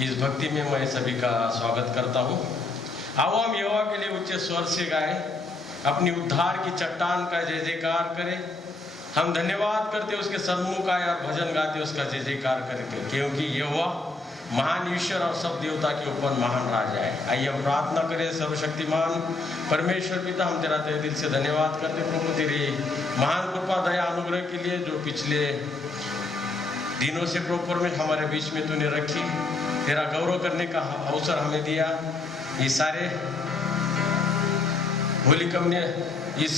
इस भक्ति में मैं सभी का स्वागत करता हूँ। आओ हम यहोवा के लिए उच्च स्वर से गाए, अपनी उद्धार की चट्टान का जय जयकार करें। हम धन्यवाद करते उसके सन्मुख आए और भजन गाते उसका जय जयकार करके, क्योंकि यहोवा महान ईश्वर और सब देवता के ऊपर महान राजा है। आइए हम प्रार्थना करें। सर्वशक्तिमान परमेश्वर पिता, हम तेरा तहे दिल से धन्यवाद करते प्रभु तेरी महान कृपा दया अनुग्रह के लिए, जो पिछले दिनों से प्रभु में हमारे बीच में तूने रखी, तेरा गौरव करने का अवसर हमें दिया। ये सारे होली कम्युनियन इस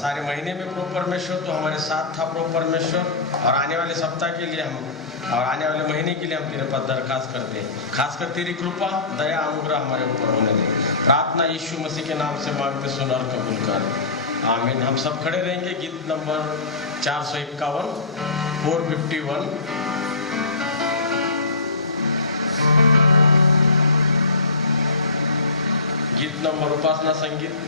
सारे महीने में प्रभु परमेश्वर तो हमारे साथ था प्रभु परमेश्वर, और आने वाले सप्ताह के लिए हम और आने वाले महीने के लिए हम तेरे पास दरखास्त करते हैं। खासकर तेरी कृपा दया अनुग्रह हमारे ऊपर होने दे। प्रार्थना यीशु मसीह के नाम से मांगते, सुन और कबूल कर, आमीन। हम सब खड़े रहेंगे। गीत नंबर 451 451। गीत नंबर उपासना संगीत।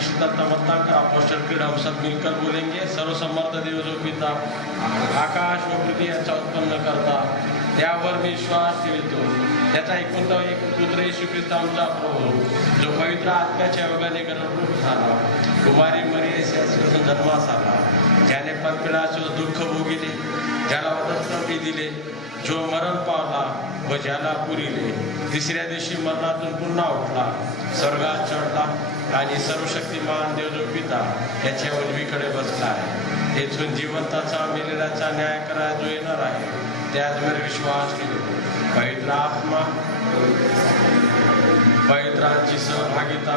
कृष्ण तमत्ताकर अपोस्टल क्रीड हम सब मिलकर बोलेंगे। सर्वसमर्थ देव जो पिता आकाश व पृथ्वी याचा उत्पन्न करता, त्यावर मी विश्वास ठेवतो, त्याचा एकूणता एक पुत्र येशू ख्रिस्त आमचा प्रभू, जो पवित्र आत्म्याच्या योगाने गर्भरूप झाला, कुमारी मरियेपासून जन्मास आला, ज्याने परपिडाचे दुःख भोगिले, ज्याला वधस्तंभी दिले, जो मरण पावला व ज्याला पुरिले, तिसऱ्या दिवशी मरणातून पुन्हा उठला, स्वर्गात चढला आणि सर्वशक्तिमान देव जो पिता याच्या उजवीकडे बसला आहे, तेथून जिवंताचा मेलेल्याचा न्याय करायला जो येणार आहे, त्याचवर विश्वास ठेवतो। पवित्र आत्मा, पवित्रांची सहभागिता,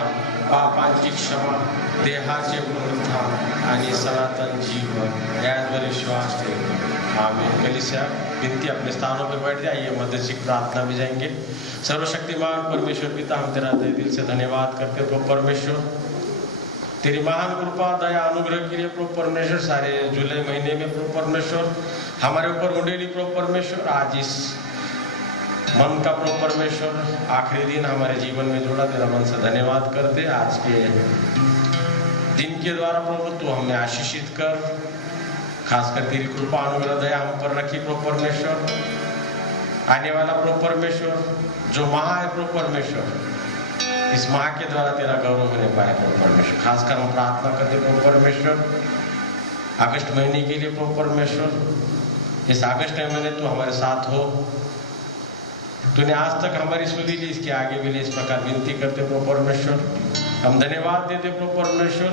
पापांची क्षमा, देहाचे पुनरुत्थान आणि सनातन जीवन याचवर विश्वास ठेवतो। आमीन। कलीसिया विनती अपने स्थानों पर बैठ जाइए, मध्यस्थी प्रार्थना में जाएंगे। सर्वशक्तिमान परमेश्वर पिता, हम तेरा दिल से धन्यवाद करते प्रभु परमेश्वर, तेरी महान कृपा दया अनुग्रह के लिए प्रभु परमेश्वर। सारे जुलाई महीने में प्रभु परमेश्वर हमारे ऊपर उंडेली प्रभु परमेश्वर, आज इस मन का प्रभु परमेश्वर आखिरी दिन हमारे जीवन में जोड़ा, तेरा मन से धन्यवाद करते। आज के दिन के द्वारा प्रभु तू हमें आशीषित कर, खासकर तेरी कृपा अनुग्रह दया हम पर रखी प्रभु परमेश्वर। आने वाला प्रभु परमेश्वर जो महा है प्रभु परमेश्वर, इस माह के द्वारा तेरा गौरव होने पाए प्रभु परमेश्वर। खासकर हम प्रार्थना करते प्रभु परमेश्वर अगस्त महीने के लिए प्रभु परमेश्वर, इस अगस्त महीने तू हमारे साथ हो, तूने आज तक हमारी सुधी ली, इसके आगे भी ले, इस प्रकार विनती करते प्रभु परमेश्वर। हम धन्यवाद देते प्रभु परमेश्वर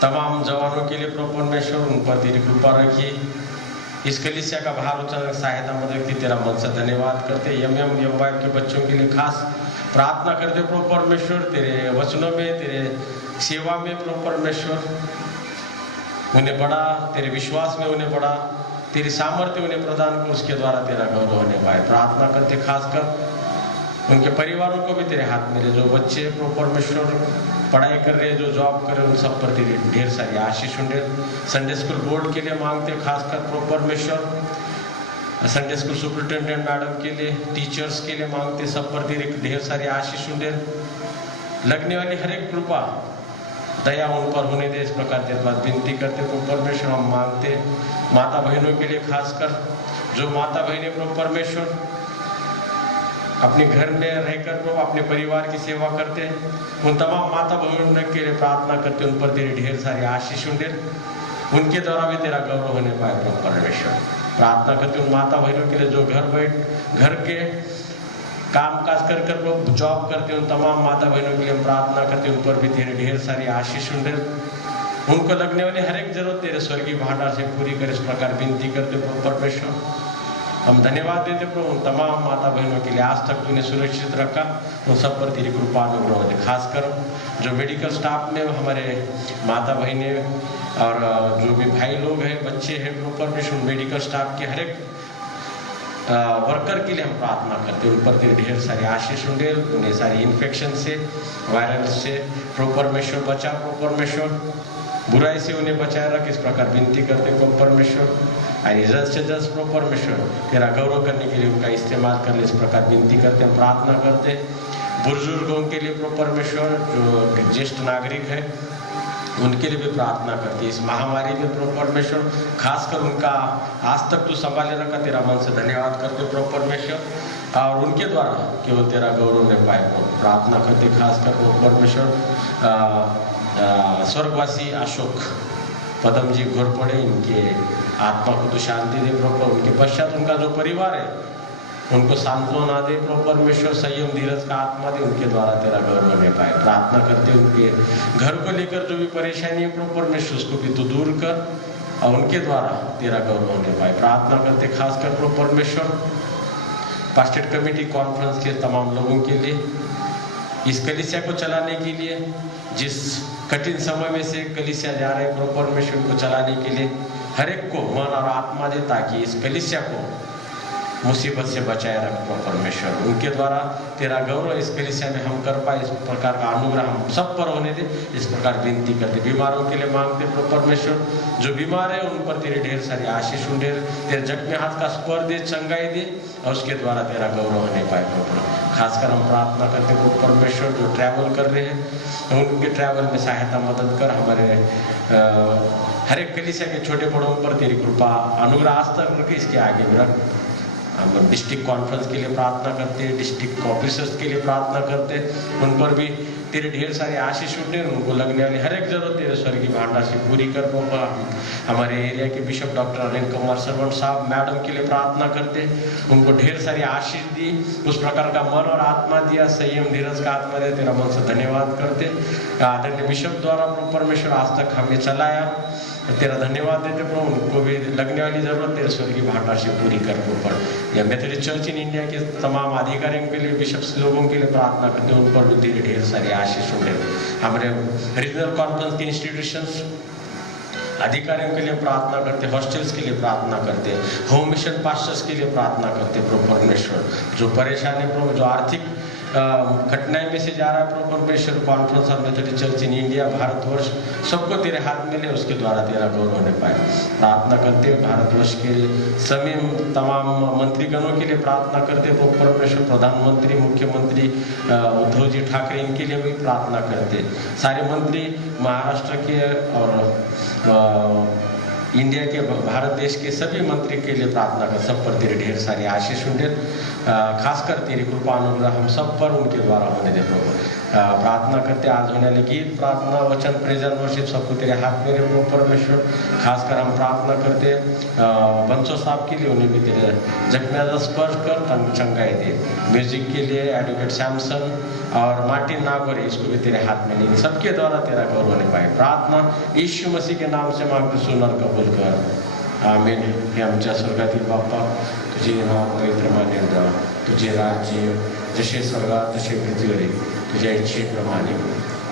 तमाम जवानों के लिए प्रभु परमेश्वर, उन पर तेरी कृपा रखिए। इस कलीसिया का भार उच्चारण सहायता मदद की तेरा मन से धन्यवाद करते। यम के बच्चों के लिए खास प्रार्थना करते प्रभु परमेश्वर, तेरे वचनों में, तेरे सेवा में प्रभु परमेश्वर उन्हें बढ़ा, तेरे विश्वास में उन्हें बढ़ा, तेरी सामर्थ्य उन्हें प्रदान कर, उसके द्वारा तेरा गौरव होने पाए। प्रार्थना करते खासकर उनके परिवारों को भी तेरे हाथ में ले, जो बच्चे प्रभु परमेश्वर पढ़ाई कर रहे, जो जॉब कर रहे, उन सब पर तेरी ढेर सारी आशीष उंडे। संडे स्कूल बोर्ड के लिए मांगते खासकर प्रभु परमेश्वर, संडे स्कूल सुपरिटेंडेंट मैडम के लिए, टीचर्स के लिए मांगते, सब पर तेरी ढेर सारी आशीष उंडे। लगने वाली हर एक कृपा दया उन पर होने दे, इस प्रकार तेरे पास विनती करते प्रभु परमेश्वर। हम मांगते माता बहनों के लिए, खासकर जो माता बहनें प्रभु परमेश्वर अपने घर में रहकर प्रभु अपने परिवार की सेवा करते, उन तमाम माता बहनों के लिए प्रार्थना करते, उन पर तेरी ढेर सारी आशीष उंडे, उनके द्वारा भी तेरा गौरव होने पाए प्रभु परमेश्वर। प्रार्थना करते उन माता बहनों के लिए जो घर के काम काज कर प्रभु जॉब करते, उन तमाम माता बहनों के लिए हम प्रार्थना करते, उन पर भी तेरे ढेर सारी आशीष उंडे, उनको लगने वाली हर एक जरूरत तेरे स्वर्गीय भांडार से पूरी कर, इस प्रकार विनती करते प्रभु परमेश्वर। हम धन्यवाद देते प्रभु उन तमाम माता बहनों के लिए, आज तक तूने सुरक्षित रखा, उन सब पर तेरी कृपा अनुग्रह दे। खासकर जो मेडिकल स्टाफ में हमारे माता बहनें और जो भी भाई लोग हैं, बच्चे हैं प्रभु परमेश्वर, मेडिकल स्टाफ के हर एक वर्कर के लिए हम प्रार्थना करते, उन पर तेरी ढेर सारी आशीष उंडे, उन्हें सारी इन्फेक्शन से, वायरल से प्रभु परमेश्वर बचा, प्रभु परमेश्वर बुराई से उन्हें बचाए रख, इस प्रकार विनती करते प्रभु परमेश्वर। और जल्द से जल्द प्रभु परमेश्वर तेरा गौरव करने के लिए उनका इस्तेमाल कर ले, इस प्रकार विनती करते हैं, प्रार्थना करते। बुजुर्गों के लिए प्रभु परमेश्वर, जो ज्येष्ठ नागरिक है, उनके लिए भी प्रार्थना करती है। इस महामारी में प्रभु परमेश्वर खासकर उनका आज तक तो संभाले रखा, तेरा मन से धन्यवाद करते प्रभु परमेश्वर, और उनके द्वारा केवल तेरा गौरव ले पाए प्रभु। प्रार्थना करते खासकर प्रभु परमेश्वर स्वर्गवासी अशोक पदम जी घोरपड़े, इनके आत्मा को तो शांति दे प्रभु, उनके पश्चात उनका जो परिवार है उनको सांत्वना दे प्रभु परमेश्वर, संयम धीरज का आत्मा दे, उनके द्वारा तेरा गौरव होने पाए। प्रार्थना करते उनके घर को लेकर जो भी परेशानी है प्रभु परमेश्वर, उसको भी तो दूर कर और उनके द्वारा तेरा गौरव होने पाए। प्रार्थना करते खासकर प्रभु परमेश्वर पास्टेट कमेटी कॉन्फ्रेंस के तमाम लोगों के लिए, इस कलीसिया को चलाने के लिए, जिस कठिन समय में से कलीसिया जा रहे प्रभु परमेश्वर को चलाने के लिए हर एक को मन और आत्मा दे, ताकि इस कलीसिया को मुसीबत से बचाए रखो परमेश्वर। उनके द्वारा तेरा गौरव इस कलीसिया में हम कर पाए, इस प्रकार का अनुग्रह हम सब पर होने दे, इस प्रकार विनती करते। बीमारों के लिए मांगते प्रभु परमेश्वर, जो बीमार है उन पर तेरे ढेर सारी आशीष उंडे, तेरे जख्मी हाथ का स्पर दे, चंगाई दे, और उसके द्वारा तेरा गौरव होने पाए प्रभु। खासकर हम प्रार्थना करते प्रभु परमेश्वर, जो ट्रैवल कर रहे हैं उनके ट्रैवल में सहायता मदद कर। हमारे हर एक कलीसिया के छोटे बड़ों पर तेरी कृपा अनुग्रह आज तक रखे, इसके आगे भी रख। हम डिस्ट्रिक्ट कॉन्फ्रेंस के लिए प्रार्थना करते हैं, डिस्ट्रिक्ट ऑफिसर्स के लिए प्रार्थना करते हैं, उन पर भी तेरे ढेर सारे आशीष उठे, उनको लगने वाली हर एक जरूरत तेरे स्वर्गीय भांडार से पूरी कर पाओ। हमारे एरिया के बिशप डॉक्टर अनिल कुमार सरवण साहब मैडम के लिए प्रार्थना करते हैं, उनको ढेर सारी आशीष दी, उस प्रकार का मन और आत्मा दिया, संयम धीरज का आत्मा दिया, तेरा मन से धन्यवाद करते। आदरणीय बिशप द्वारा परमेश्वर आज तक हमें चलाया, तेरा धन्यवाद देते प्रभु। उनको भी लगने वाली जरूरत तेरे स्वर्गीय भांडार से पूरी कर ऊपर। या मेथोडिस्ट चर्च इन इंडिया के तमाम अधिकारियों के लिए, बिशप्स लोगों के लिए प्रार्थना करते हैं, उन पर भी तेरे ढेर सारे आशीष होंगे। हमारे रीजनल कॉन्फ्रेंस के इंस्टीट्यूशंस अधिकारियों के लिए प्रार्थना करते, हॉस्टल्स के लिए प्रार्थना करते, होम मिशन पास्टर्स के लिए प्रार्थना करते प्रभु परमेश्वर। जो परेशान है प्रभु, जो आर्थिक कठिनाई में से जा रहा है प्रभु परमेश्वर, conference of Methodist church in India Bharatvarsh सबको तेरे हाथ में ले, उसके द्वारा तेरा गौरव होने पाए। प्रार्थना करते भारतवर्ष के सभी तमाम मंत्रीगणों के लिए प्रार्थना करते प्रभु परमेश्वर, प्रधानमंत्री, मुख्यमंत्री उद्धव जी ठाकरे, इनके लिए भी प्रार्थना करते। सारे मंत्री महाराष्ट्र के और इंडिया के, भारत देश के सभी मंत्री के लिए प्रार्थना कर, सब पर तेरे ढेर सारी आशीष उंडे, खासकर तेरी कृपा अनुग्रह हम सब पर उनके द्वारा होने दे प्रभु। प्रार्थना करते आज होने वाले गीत, प्रार्थना, वचन, प्रेजेंट वर्शिप सबको तेरे हाथ में रहे प्रभु परमेश्वर। खासकर हम प्रार्थना करते बंसो साहब के लिए, उन्हें भी तेरे जख्मियां स्पर्श कर चंगाई दे। म्यूजिक के लिए एडवोकेट सैमसन और मार्टिन नागोरे, इसको भी तेरे हाथ में ले, सबके द्वारा तेरा गौरव होने पाए। प्रार्थना यीशु मसीह के नाम से मांगते, सुनर कबूल कर, आमीन। हे आमच्या स्वर्गातील बाप्पा, तुझे नाव पवित्र मानले जावा, तुझे राज्य जसे स्वर्गात तसे पृथ्वीवर, तुझ्या इच्छेप्रमाणे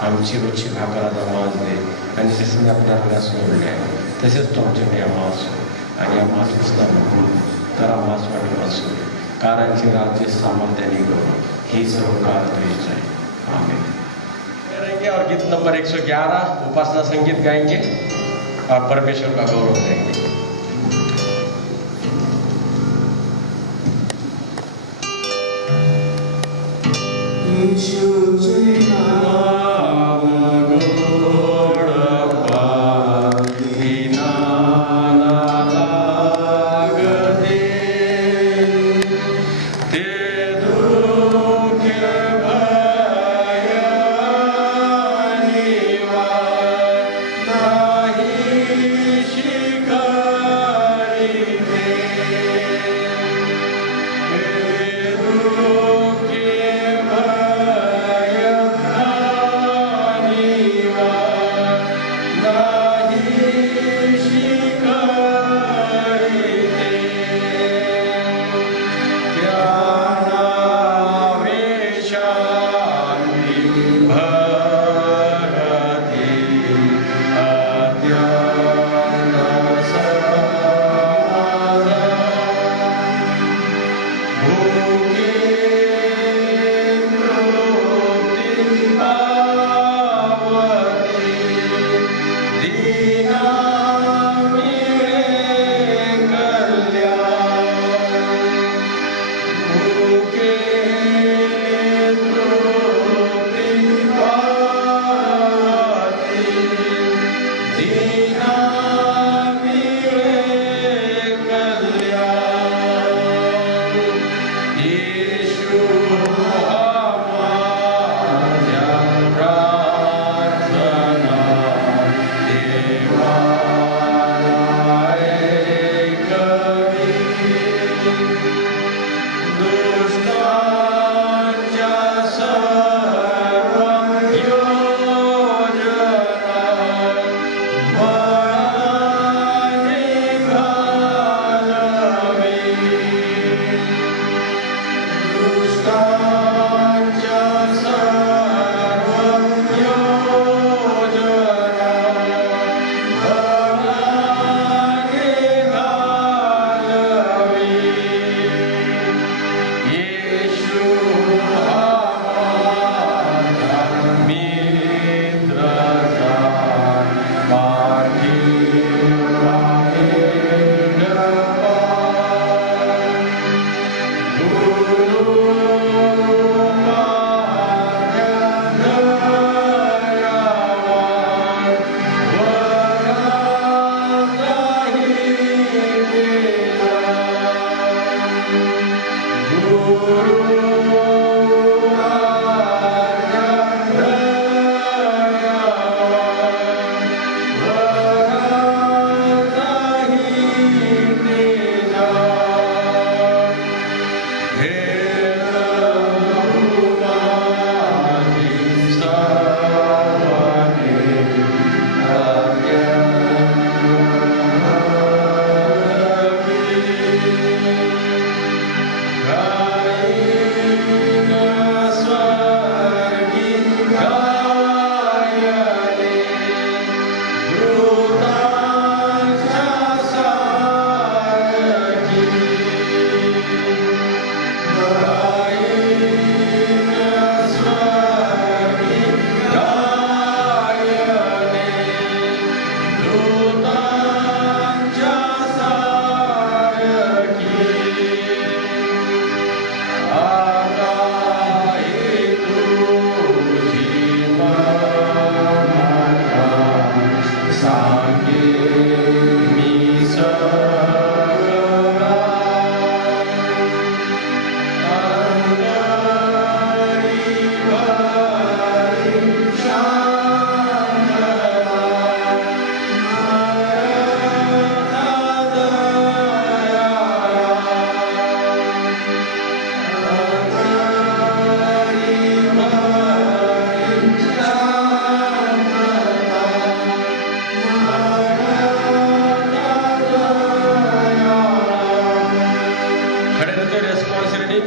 आमची रोजची भाकर आज आम्हाला दे, आणि जसे आपल्याला सोडले आहे तसेच तो आमच्याकडे आम्हाला असो, आणि आम्हाला पुसला नको तर आम्हाला वाटत असो, कारण जे राज्य सामर्थ्याने गौरव ही सर्व काळ तुझीच आहे, आमीन। करेंगे और गीत नंबर 111 उपासना संगीत गाएंगे और परमेश्वर का गौरव करेंगे।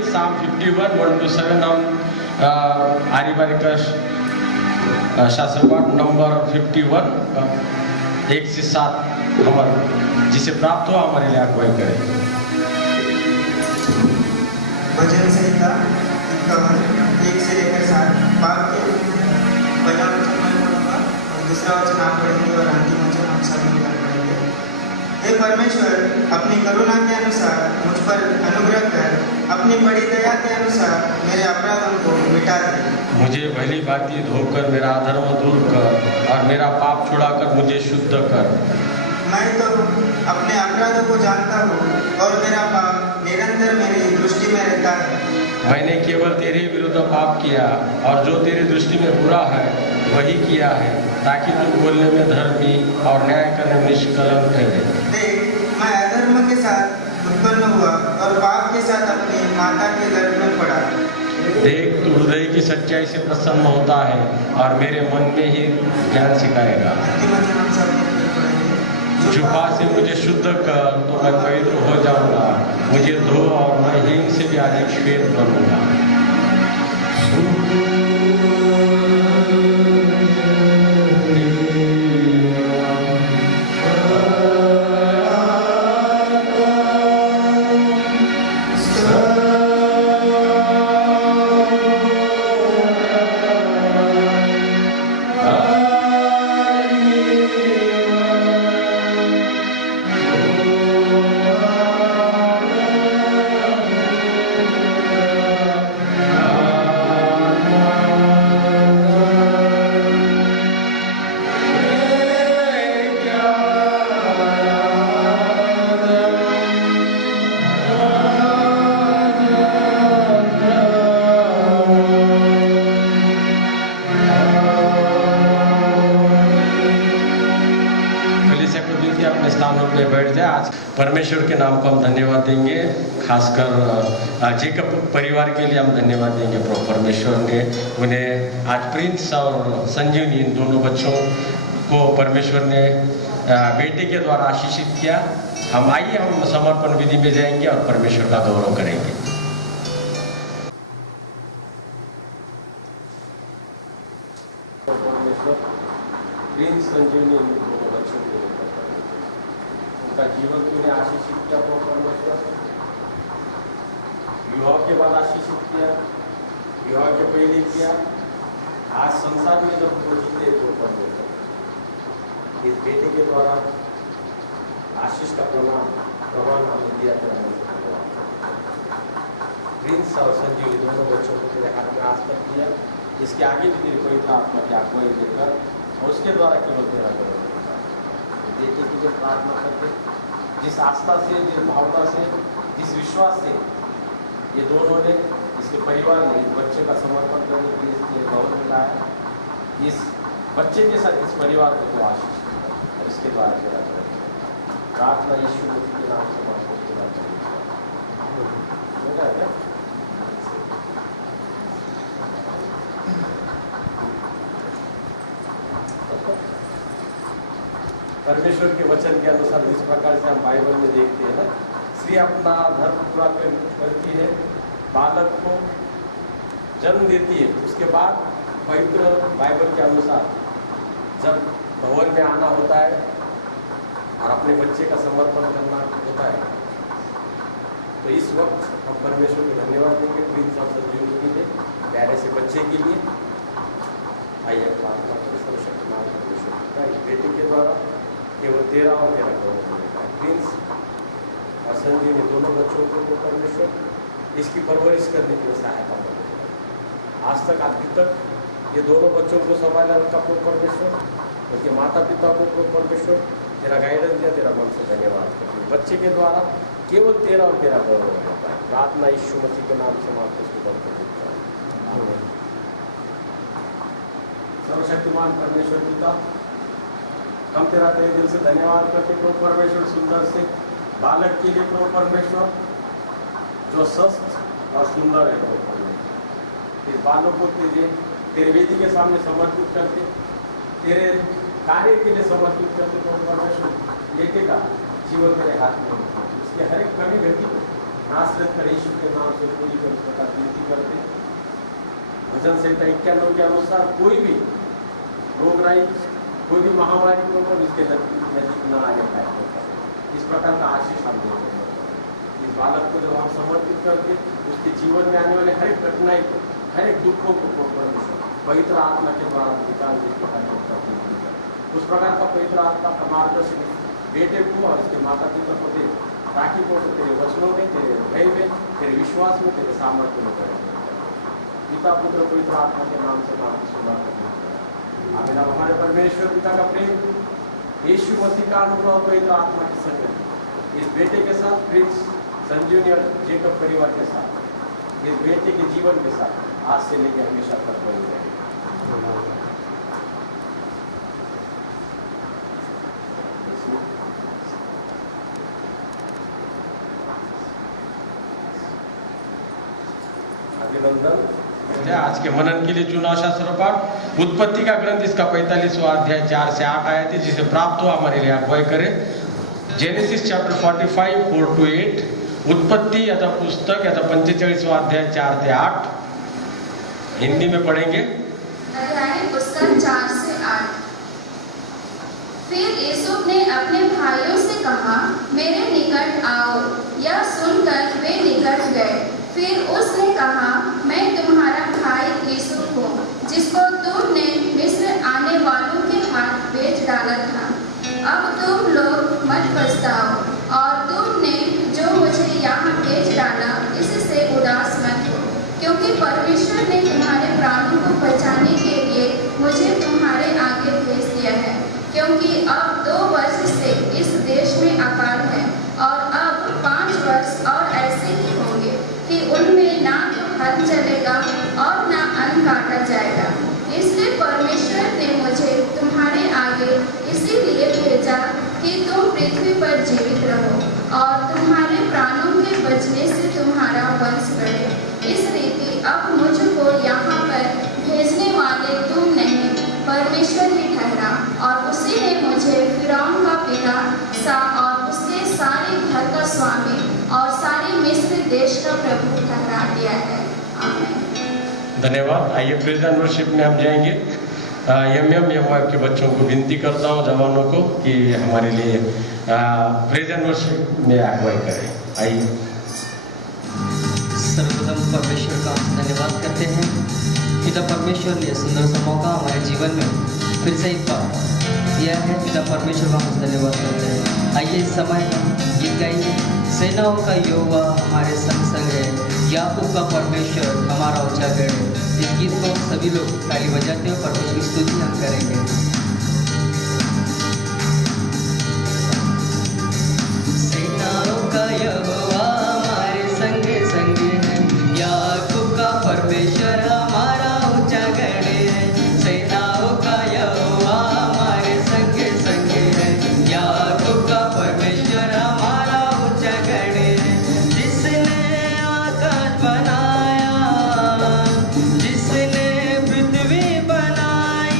Psalm 51, 1 to 7 हम आरिवारी का शास्त्र पाठ नंबर 51 1 से 7 हमारे जिसे प्राप्त हो हमारे लिए अगुवाई करें। भजन संहिता 51 1 से लेकर 7 पाप के पहला वचन मैं पढ़ूंगा और दूसरा वचन आप पढ़ेंगे और अंतिम वचन हम सभी मिलकर पढ़ेंगे। हे परमेश्वर, अपनी करुणा के अनुसार मुझ पर अनुग्रह कर, अपनी बड़ी दया के अनुसार मेरे अपराधों को मिटा दे। मुझे भली भांति धोकर मेरा अधर्म दूर कर और मेरा पाप छुड़ाकर मुझे शुद्ध कर। मैं तो अपने अपराधों को जानता हूँ और मेरा पाप निरंतर मेरी दृष्टि में रहता है। मैंने केवल तेरे विरुद्ध पाप किया और जो तेरी दृष्टि में बुरा है वही किया है, ताकि तू बोलने में धर्मी और न्याय करने में निष्कलंक ठहरे। देख, मैं अधर्म के साथ उत्पन्न हुआ और पाप के साथ अपनी माता के गर्भ में पड़ा। देख, तू हृदय की सच्चाई से प्रसन्न होता है और मेरे मन में ही ज्ञान सिखाएगा। छुपा से मुझे शुद्ध कर तो मैं पवित्र हो जाऊंगा, मुझे धो और मैं हीन से भी अधिक श्वेत बनूंगा। अपने स्थानों पे बैठ जाए। आज परमेश्वर के नाम को हम धन्यवाद देंगे, खासकर जेकब परिवार के लिए हम धन्यवाद देंगे। परमेश्वर ने उन्हें आज प्रिंस और संजीवनी इन दोनों बच्चों को परमेश्वर ने बेटे के द्वारा आशीषित किया। हम आइए हम समर्पण विधि में जाएंगे और परमेश्वर का गौरव करेंगे। प्रिंस संजीवनी इन दोनों बच्चों को उनका जीवन तूने आशीषित किया परमेश्वर। विवाह के बाद आशीषित किया, विवाह के पहले किया। आज संसार में जब वो जीते तो परमेश्वर इस बेटे के द्वारा आशीष का प्रमाण हमें दिया था। प्रिंस और संजीवनी दोनों बच्चों को तेरे हाथ में आज तक दिया। इसके आगे भी तेरी पवित्र आत्मा की अगुवाई देकर और उसके द्वारा केवल तेरा गौरव बेटे की जो प्रार्थना करते, जिस आस्था से, जिस भावना से, जिस विश्वास से ये दोनों ने, इसके परिवार ने इस बच्चे का समर्पण करने के लिए इसके बहुत मिलाया। इस बच्चे के साथ इस परिवार को तो आशीष और इसके द्वारा तेरा प्रार्थना यीशु मसीह के नाम से परमेश्वर के वचन के अनुसार जिस प्रकार से हम बाइबल में देखते हैं ना, स्त्री अपना धर्म पूरा करती है, बालक को जन्म देती है, उसके बाद पवित्र बाइबल के अनुसार जब भवन में आना होता है और अपने बच्चे का समर्पण करना होता है, तो इस वक्त हम परमेश्वर को धन्यवाद देंगे प्रिंस और संजीवनी के लिए, प्यारे से बच्चे के लिए। आइए प्रार्थना करें। सर्वशक्तिमान परमेश्वर का इस बेटे के द्वारा केवल तेरा और मेरा गौरव मिलेगा। प्रिंस और संजीवनी दोनों बच्चों को परमेश्वर इसकी परवरिश करने के लिए सहायता करेगा। आज तक अभी तक ये दोनों बच्चों को संभाला रखा परमेश्वर, उनके माता पिता को प्रभु परमेश्वर तेरा गाइडेंस दिया, तेरा मन से धन्यवाद करते हैं। बच्चे के द्वारा केवल तेरा और तेरा गौरव होता है। प्रार्थना यीशु मसीह के नाम से मात्र उसको बढ़ते देता है। आमीन। सर्वशक्तिमान परमेश्वर पिता, हम तेरा तहे दिल से धन्यवाद करते प्रभु परमेश्वर, सुंदर से बालक के लिए प्रभु परमेश्वर जो स्वस्थ और सुंदर है प्रभु परमेश्वर। इस बालक को तेरे वेदी के सामने समर्पित करके, तेरे कार्य के लिए समर्पित करके प्रभु परमेश्वर लेके का जीवन तेरे हाथ में होता है। उसके हर एक कमी व्यक्ति को नासरत कर यीशु के नाम से पूरी कर प्रकार विनती करते। भजन संहिता 91 के अनुसार कोई भी रोगराई, कोई भी महामारी को इसके नजदीक न आने पाए। इस प्रकार का आशीष हम देते हैं। इस बालक को जब हम समर्पित करके उसके जीवन में आने वाले हर एक कठिनाई को, हर एक दुखों को पवित्र आत्मा के द्वारा निकाल उस प्रकार का पवित्र आत्मा का मार्गदर्शन बेटे को और इसके माता पिता को दे, ताकि वो तेरे वचनों में, तेरे भय में, तेरे विश्वास में, तेरे सामर्थ्य में करें। पिता पुत्र पवित्र आत्मा के नाम से नाम सुना करना। आमीन। अब हमारे परमेश्वर पिता का प्रेम, यीशु मसीह का अनुभव, पवित्र आत्मा की संगति इस बेटे के साथ, प्रिंस संजीवनी और जेकब परिवार के साथ, इस बेटे के जीवन के साथ आज से लेकर हमेशा तक बनी रहे। अभिनंदन। आज के मनन के लिए चुना शास्त्र पाठ उत्पत्ति का ग्रंथ, इसका 45वां अध्याय 4 से 8 आए थे, जिसे प्राप्त हुआ हमारे लिए अगुवाई करे। जेनेसिस चैप्टर 45 4 to 8, उत्पत्ति या पुस्तक या 45वां अध्याय 4 से 8 हिंदी में पढ़ेंगे। अध्याय पुस्तक 4 से 8। फिर यूसुफ ने अपने भाइयों से कहा, मेरे निकट आओ। यह सुनकर वे निकट गए। फिर उसने कहा, मैं तुम्हारा भाई यूसुफ हूँ, जिसको तुमने मिस्र आने वालों के हाथ बेच डाला था। अब तुम लोग मत पछताओ, और तुमने जो मुझे यहाँ बेच डाला इससे उदास मत हो, क्योंकि परमेश्वर ने तुम्हारे प्राणों को बचाने के लिए मुझे तुम्हारे आगे भेज दिया है। क्योंकि अब 2 वर्ष से इस देश में अकाल है, और अब 5 वर्ष और ऐसे ही होंगे कि उनमें ना तो हल चलेगा और ना अन्न काटा जाएगा। इसलिए परमेश्वर ने मुझे तुम्हारे आगे इसीलिए भेजा कि तुम पृथ्वी पर जीवित रहो और तुम्हारे प्राणों के बचने से तुम्हारा वंश बढ़े। इस रीति अब मुझको यहाँ पर भेजने वाले तुम नहीं, परमेश्वर ही ठहरा, और उसी ने मुझे फिरौन का पिता सा और उसके सारे घर का स्वामी और सारे मिस्र देश का प्रभु ठहरा दिया है। आमीन। धन्यवाद। आइए प्रेज एंड वर्शिप में हम जाएंगे। एमएम के बच्चों को विनती करता हूँ, जवानों को, कि हमारे लिए प्रेज एंड वर्शिप में अगुवाई करें। आइए। सर्वप्रथम परमेश्वर का धन्यवाद करते हैं। पिता परमेश्वर ने सुंदर सा मौका हमारे जीवन में फिर से एक बार दिया है। पिता परमेश्वर का हम धन्यवाद करते हैं। आइए इस समय गीत गाइए। सेनाओं का यहोवा हमारे संग संग है, याकूब का परमेश्वर हमारा ऊंचा गढ़ है। इस गीत को सभी लोग ताली बजाते हुए परमेश्वर की स्तुति हम करेंगे। सेनाओं का यहोवा हमारे संग संग है, याकूब का परमेश्वर हमारा ऊंचा गढ़ है। सेनाओं का यहोवा हमारे संग संग है, याकूब का परमेश्वर हमारा ऊंचा गढ़ है। जिसने आकाश बनाया, जिसने पृथ्वी बनाई,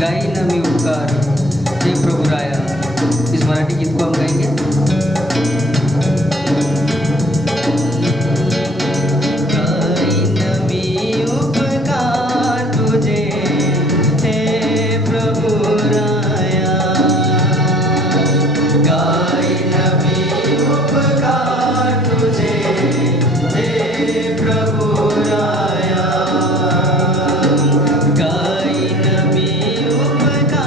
गाई ना मी उपकार हे प्रभु राया, इस मराठी गीत को हम गाएंगे। गाई ना मी उपकार तुझे हे प्रभु राया, गाई ना मी उपकार तुझे हे प्रभु राया, गाई ना मी उपकार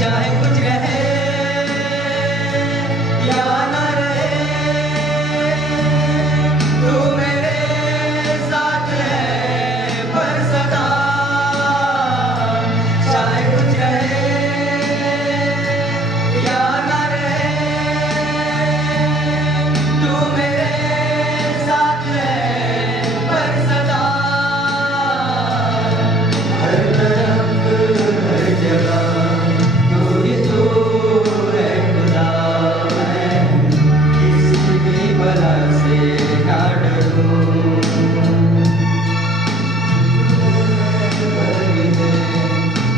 चाहे कुछ रहे या न रहे, तू मेरे साथ है पर सदा। चाहे कुछ रहे या न रहे, तू मेरे साथ है पर सदा। हर तरफ हर जगह तू ही तू है खुदा। मैं किसी भी बला से ना डरूं।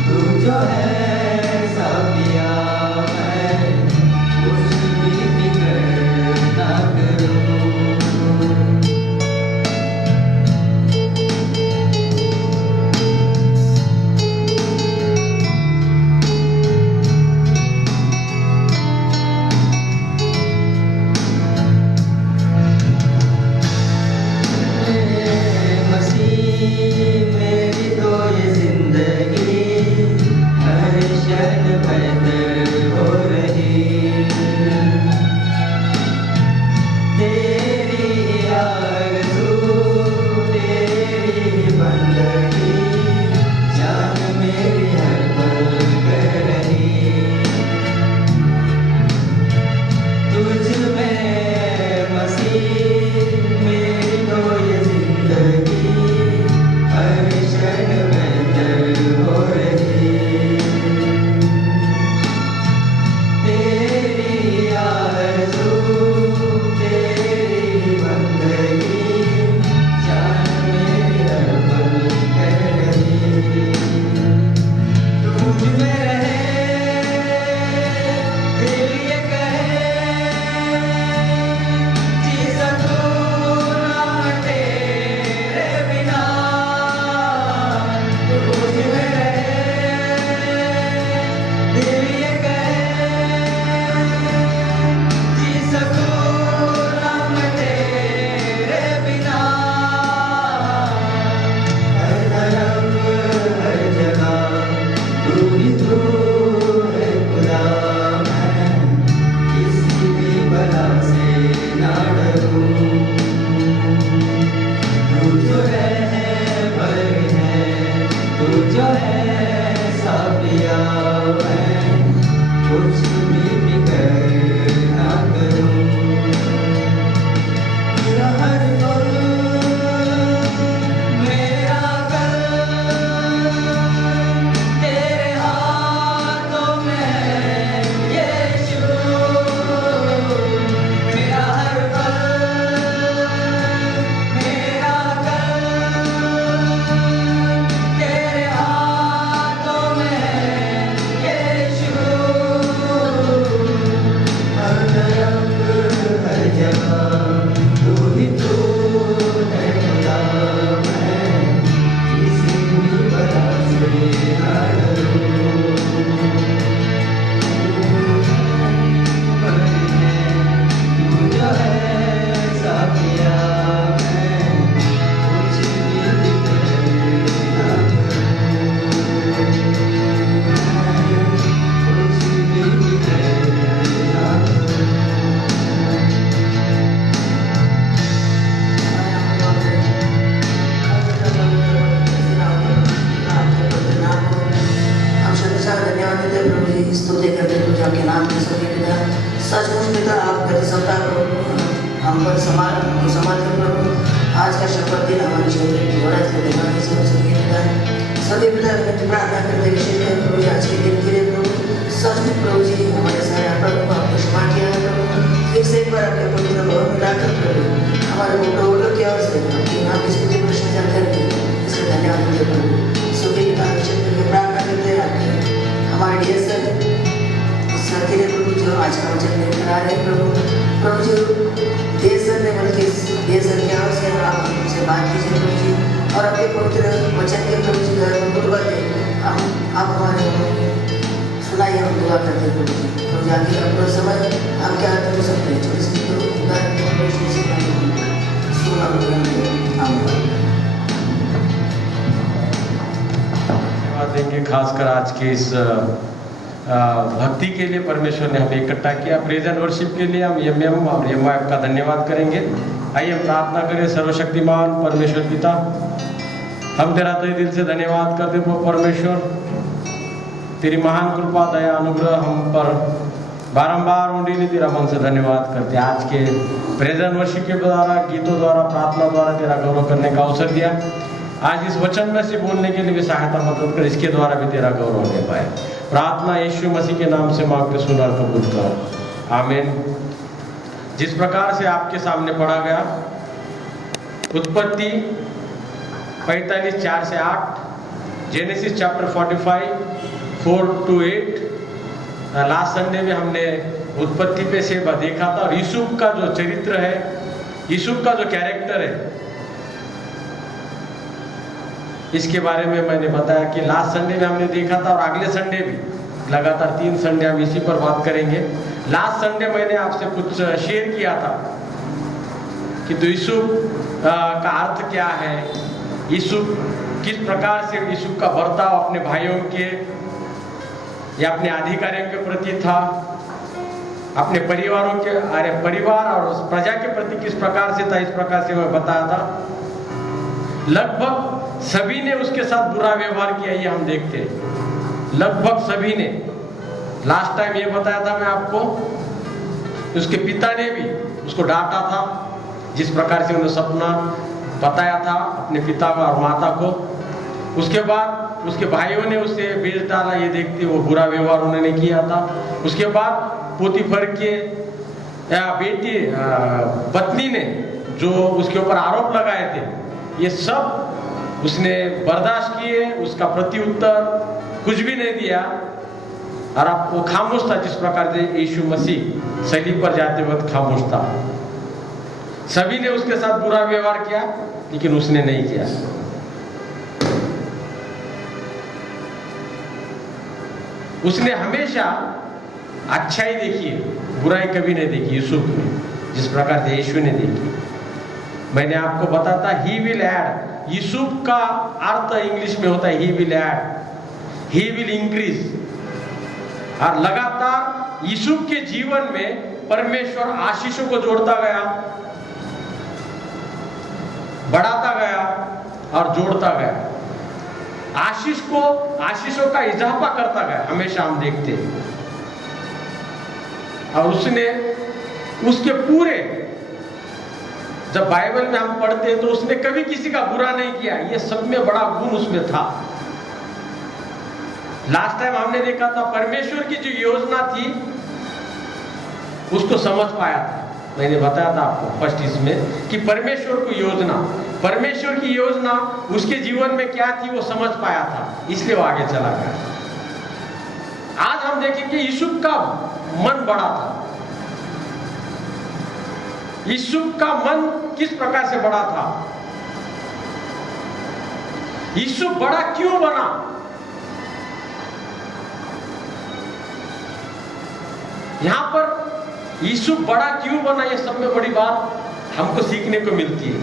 तू जो है साफिया, मैं कुछ भी फिक्र ना करूं। मसीह मेरी तो ये जिंदगी हर क्षण बेहतर हो रही। तेरी आरज़ू तेरी बंदगी जान मेरी हर पल कर रही। तुझ में मसीह मेरी तो ये जिंदगी हर क्षण बेहतर हो रही। तेरी आरज़ू तेरी बंदगी जान मेरी हर पल कर रही। तुझ में रहे दिल ये कहे, जी सकूं ना तेरे बिना। तुझ में रहे दिल ये कहे, जी सकूं ना तेरे बिना। हर तरफ हर जगह तू ही तू है खुदा। मैं किसी भी बला से ना डरूं। तू जो रहबर है, तू जो है साफिया, मैं कुछ भी फिक्र ना करूं। मेरा हर पल मेरा कल तेरे हाथों में है यीशु। मेरा हर पल मेरा कल तेरे हाथों में है यीशु। हर तरफ हर जगह तू ही तू है खुदा। मैं किसी भी बला से ना डरूं। तू जो है साफिया, मैं कुछ भी फिक्र ना करूं। कुछ भी फिक्र ना हम शतशः धन्यवाद देते हैं प्रभु जी, स्तुति करते हैं तुझे आपके नाम की स्तुति पिता। सचमुच पिता आप प्रति सप्ताह प्रभु हम पर समर्पित प्रभु। आज का शपथ दिन हमारे जीवन में बड़ा धन्यवाद स्तुति पिता। सभी पिता प्रार्थना करते विषय में प्रभु जी आज के दिन के लिए प्रभु सचमुच प्रभु जी हमारे सारे अपराधों को आपने क्षमा किया है प्रभु। फिर से एक बार आपके पवित्र भवन में लाकर प्रभु हमारे मोटो की ओर से आपके नाम की स्तुति प्रशंसा करके इसके धन्यवाद देते प्रभु। सभी पिता विषय में प्रार्थना करते हैं आपके हमारे डीएसएल साथी ने प्रभु जो आज का वचन लेकर आ रहे हैं प्रभु जी डीएसएल ने बल्कि डीएसएल के ओर से आप हमसे बात कीजिए प्रभु जी और आपके पवित्र वचन के प्रभु जी घर में दुर्गा दे हम आप हमारे सुनाइए हम दुआ करते हैं प्रभु जी। प्रभु जी आगे अपना समय आप क्या कर सकते हैं छोटे से तो सुना धन्यवाद देंगे खासकर आज के इस भक्ति के लिए परमेश्वर ने हमें इकट्ठा किया। प्रेज एंड वर्शिप के लिए हम MM और MYF का धन्यवाद करेंगे। आइए हम प्रार्थना करें। सर्वशक्तिमान परमेश्वर पिता, हम तेरा तहे दिल से धन्यवाद करते हो परमेश्वर, तेरी महान कृपा दया अनुग्रह हम पर बारंबार उंडीली तेरा मन से धन्यवाद करते। आज के प्रेज एंड वर्शिप के द्वारा, गीतों द्वारा, प्रार्थना द्वारा तेरा गौरव करने का अवसर दिया। आज इस वचन में से बोलने के लिए भी सहायता मदद कर, इसके द्वारा भी तेरा गौरव ले पाए। प्रार्थना यीशु मसीह के नाम से मांगते सुन और कबूल करो, आमीन। जिस प्रकार से आपके सामने पढ़ा गया उत्पत्ति 45:4 से 8, जेनेसिस चैप्टर 45 4-8। लास्ट संडे में हमने उत्पत्ति पे से देखा था, और यूसुफ का जो चरित्र है, यूसुफ का जो कैरेक्टर है, इसके बारे में मैंने बताया कि लास्ट संडे में हमने देखा था, और अगले संडे भी, लगातार 3 संडे हम इसी पर बात करेंगे। लास्ट संडे मैंने आपसे कुछ शेयर किया था कि तो यूसुफ का अर्थ क्या है, यूसुफ किस प्रकार से यूसुफ का बर्ताव अपने भाइयों के या अपने अधिकारियों के प्रति था, अपने परिवारों के परिवार और प्रजा के प्रति किस प्रकार से था, इस प्रकार से वह बताया था। लगभग सभी ने उसके साथ बुरा व्यवहार किया, ये हम देखते हैं। लगभग सभी ने। लास्ट टाइम ये बताया था मैं आपको, उसके पिता ने भी उसको डांटा था, जिस प्रकार से उन्होंने सपना बताया था अपने पिता को और माता को। उसके बाद उसके भाइयों ने उसे बेच डाला, ये देखते वो बुरा व्यवहार उन्होंने किया था। उसके बाद पोतीफर के बेटी पत्नी ने जो उसके ऊपर आरोप लगाए थे, ये सब उसने बर्दाश्त किए, उसका प्रत्युत्तर कुछ भी नहीं दिया, और अब वो खामोश था, जिस प्रकार से यीशु मसीह सलीब पर जाते वक्त खामोश था। सभी ने उसके साथ बुरा व्यवहार किया, लेकिन उसने नहीं किया। उसने हमेशा अच्छाई देखी है, बुराई कभी नहीं देखी यूसुफ में, जिस प्रकार से यीशु ने देखी। मैंने आपको बताता ही विल ऐड, यूसुफ का अर्थ इंग्लिश में होता है he will add, he will increase. और लगातार यूसुफ के जीवन में परमेश्वर आशीषों को जोड़ता गया, बढ़ाता गया और जोड़ता गया। आशीषों का इजाफा करता गया, हमेशा हम देखते हैं। और उसने उसके पूरे, जब बाइबल में हम पढ़ते हैं तो उसने कभी किसी का बुरा नहीं किया, ये सब में बड़ा गुण उसमें था। लास्ट टाइम हमने देखा था परमेश्वर की जो योजना थी उसको समझ पाया था। मैंने बताया था आपको फर्स्ट इसमें कि परमेश्वर की योजना उसके जीवन में क्या थी वो समझ पाया था, इसलिए वो आगे चला गया। आज हम देखेंगे यूसुफ का मन बड़ा था। यूसुफ का मन किस प्रकार से बड़ा था, यूसुफ बड़ा क्यों बना, यहां पर यूसुफ बड़ा क्यों बना, ये सब में बड़ी बात हमको सीखने को मिलती है।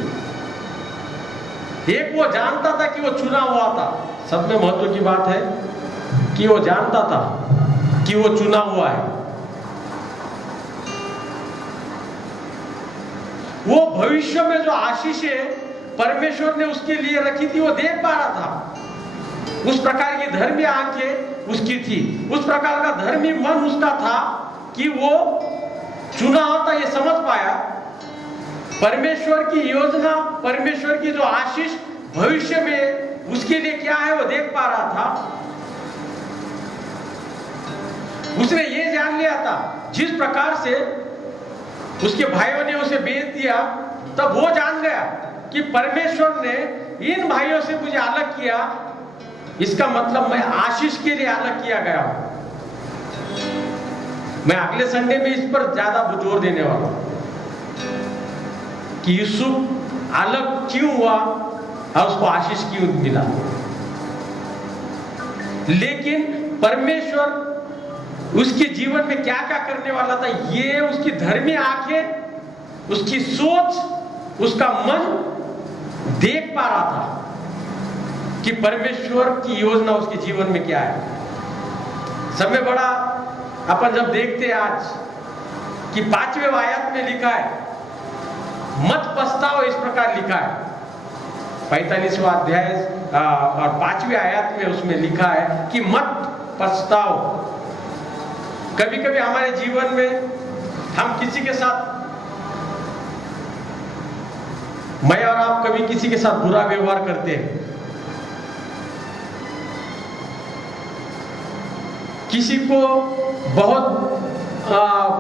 एक वो जानता था कि वो चुना हुआ था, सब में महत्व की बात है कि वो जानता था कि वो चुना हुआ है। वो भविष्य में जो आशीषें परमेश्वर ने उसके लिए रखी थी वो देख पा रहा था। उस प्रकार की धर्मी आंखें उसकी थी, उस प्रकार का धर्मी मन उसका था कि वो चुना होता, ये समझ पाया। परमेश्वर की योजना, परमेश्वर की जो आशीष भविष्य में उसके लिए क्या है वो देख पा रहा था। उसने ये जान लिया था, जिस प्रकार से उसके भाइयों ने उसे बेच दिया, तब वो जान गया कि परमेश्वर ने इन भाइयों से मुझे अलग किया, इसका मतलब मैं आशीष के लिए अलग किया गया हूं। मैं अगले संडे में इस पर ज्यादा जोर देने वाला हूं कि यूसुफ अलग क्यों हुआ और उसको आशीष क्यों मिला। लेकिन परमेश्वर उसके जीवन में क्या क्या करने वाला था, ये उसकी धर्मी आंखें, उसकी सोच, उसका मन देख पा रहा था कि परमेश्वर की योजना उसके जीवन में क्या है। समय बड़ा अपन जब देखते हैं आज कि 5वें आयत में लिखा है मत पछताओ, इस प्रकार लिखा है 45वां अध्याय और 5वीं आयत में उसमें लिखा है कि मत पछताओ। कभी कभी हमारे जीवन में हम किसी के साथ, मैं और आप कभी किसी के साथ बुरा व्यवहार करते हैं, किसी को बहुत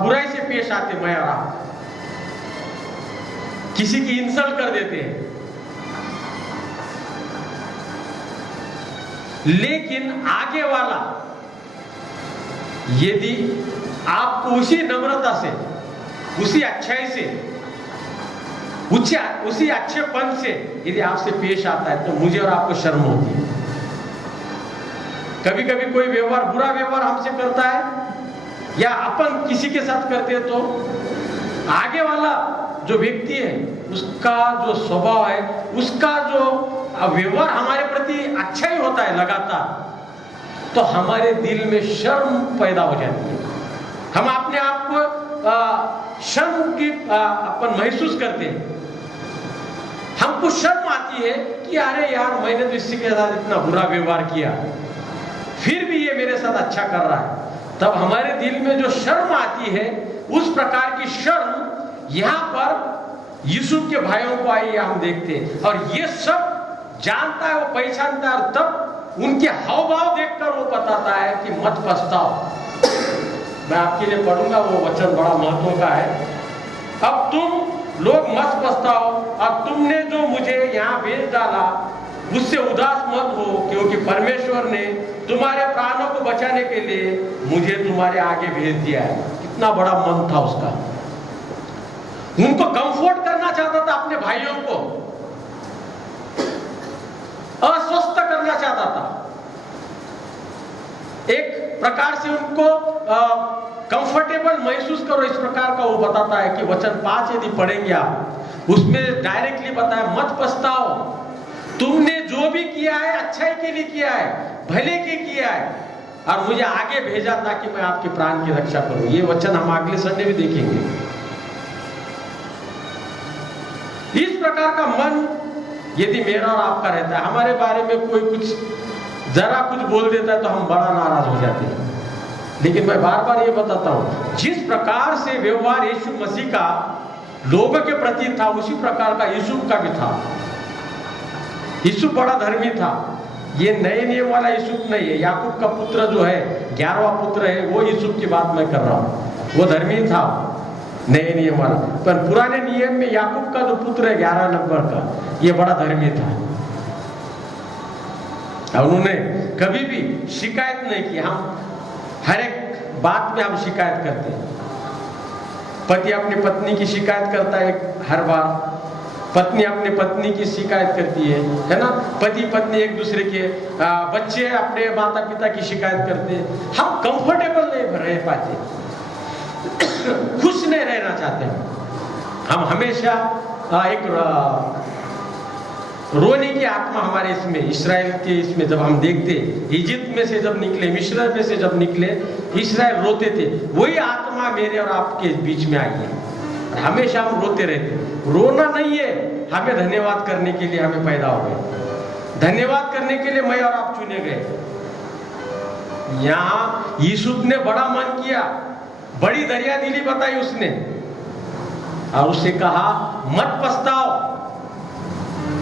बुराई से पेश आते, मैं और आप किसी की इंसल्ट कर देते हैं, लेकिन आगे वाला यदि आपको उसी नम्रता से, उसी अच्छाई से, उसी अच्छेपन से यदि आपसे पेश आता है तो मुझे और आपको शर्म होती है। कभी कभी कोई व्यवहार, बुरा व्यवहार हमसे करता है या अपन किसी के साथ करते हैं तो आगे वाला जो व्यक्ति है उसका जो स्वभाव है, उसका जो व्यवहार हमारे प्रति अच्छा ही होता है लगातार, तो हमारे दिल में शर्म पैदा हो जाती है। हम अपने आप को शर्म की अपन महसूस करते हैं। हमको शर्म आती है कि अरे यार, मैंने तो इसी के साथ इतना बुरा व्यवहार किया, फिर भी ये मेरे साथ अच्छा कर रहा है। तब हमारे दिल में जो शर्म आती है, उस प्रकार की शर्म यहाँ पर यूसुफ के भाइयों को आई, हम देखते हैं। और ये सब जानता है, वो पहचानता है, और तब उनके हाव भाव देखकर वो बताता है कि मत पछताओ। मैं आपके लिए पढ़ूंगा, वो वचन बड़ा महत्व का है। अब तुम लोग मत पछताओ, और तुमने जो मुझे यहाँ भेज डाला उससे उदास मत हो, क्योंकि परमेश्वर ने तुम्हारे प्राणों को बचाने के लिए मुझे तुम्हारे आगे भेज दिया है। कितना बड़ा मन था उसका। उनको कंफर्ट करना चाहता था, अपने भाइयों को अस्वस्थ करना चाहता था, एक प्रकार से उनको कंफर्टेबल महसूस करो, इस प्रकार का वो बताता है कि वचन 5 यदि पढ़ेंगे आप, उसमें डायरेक्टली बताया मत पछताओ, तुमने जो भी किया है अच्छाई के लिए किया है, भले के किया है, और मुझे आगे भेजा ताकि मैं आपके प्राण की रक्षा करूं। ये वचन हम अगले संडे भी देखेंगे। इस प्रकार का मन यदि मेरा और आपका रहता है, हमारे बारे में कोई कुछ जरा कुछ बोल देता है तो हम बड़ा नाराज हो जाते हैं। लेकिन मैं बार बार ये बताता हूं, जिस प्रकार से व्यवहार यीशु मसीह का लोगों के प्रति था, उसी प्रकार का यूसुफ का भी था। यूसुफ बड़ा धर्मी था। ये नए नियम वाला यूसुफ नहीं है। याकूब का पुत्र जो है, 11वां पुत्र है, वो यूसुफ की बात मैं कर रहा हूं। वो धर्मी था नए नियम वाला, पर पुराने नियम में याकूब का जो पुत्र है 11 नंबर का, ये बड़ा धर्मी था। उन्होंने कभी भी शिकायत नहीं की। हम हर एक बात में हम शिकायत करते हैं। पति अपनी पत्नी की शिकायत करता है, हर बार पत्नी अपने पत्नी की शिकायत करती है ना। पति पत्नी एक दूसरे के, बच्चे अपने माता पिता की शिकायत करते हैं। हम कंफर्टेबल नहीं रह पाते, खुश नहीं रहना चाहते हैं। हम हमेशा एक रोने की आत्मा हमारे इसमें, इसराइल के इसमें जब हम देखते, इजिप्ट में से जब निकले, मिस्र में से जब निकले, इसराइल रोते थे। वही आत्मा मेरे और आपके बीच में आई है। हमेशा हम रोते रहते। रोना नहीं है, हमें धन्यवाद करने के लिए हमें पैदा हो गए। धन्यवाद करने के लिए मैं और आप चुने गए। यहाँ यूसुफ ने बड़ा मन किया, बड़ी दरियादिली बताई उसने, और उससे कहा मत पछताओ,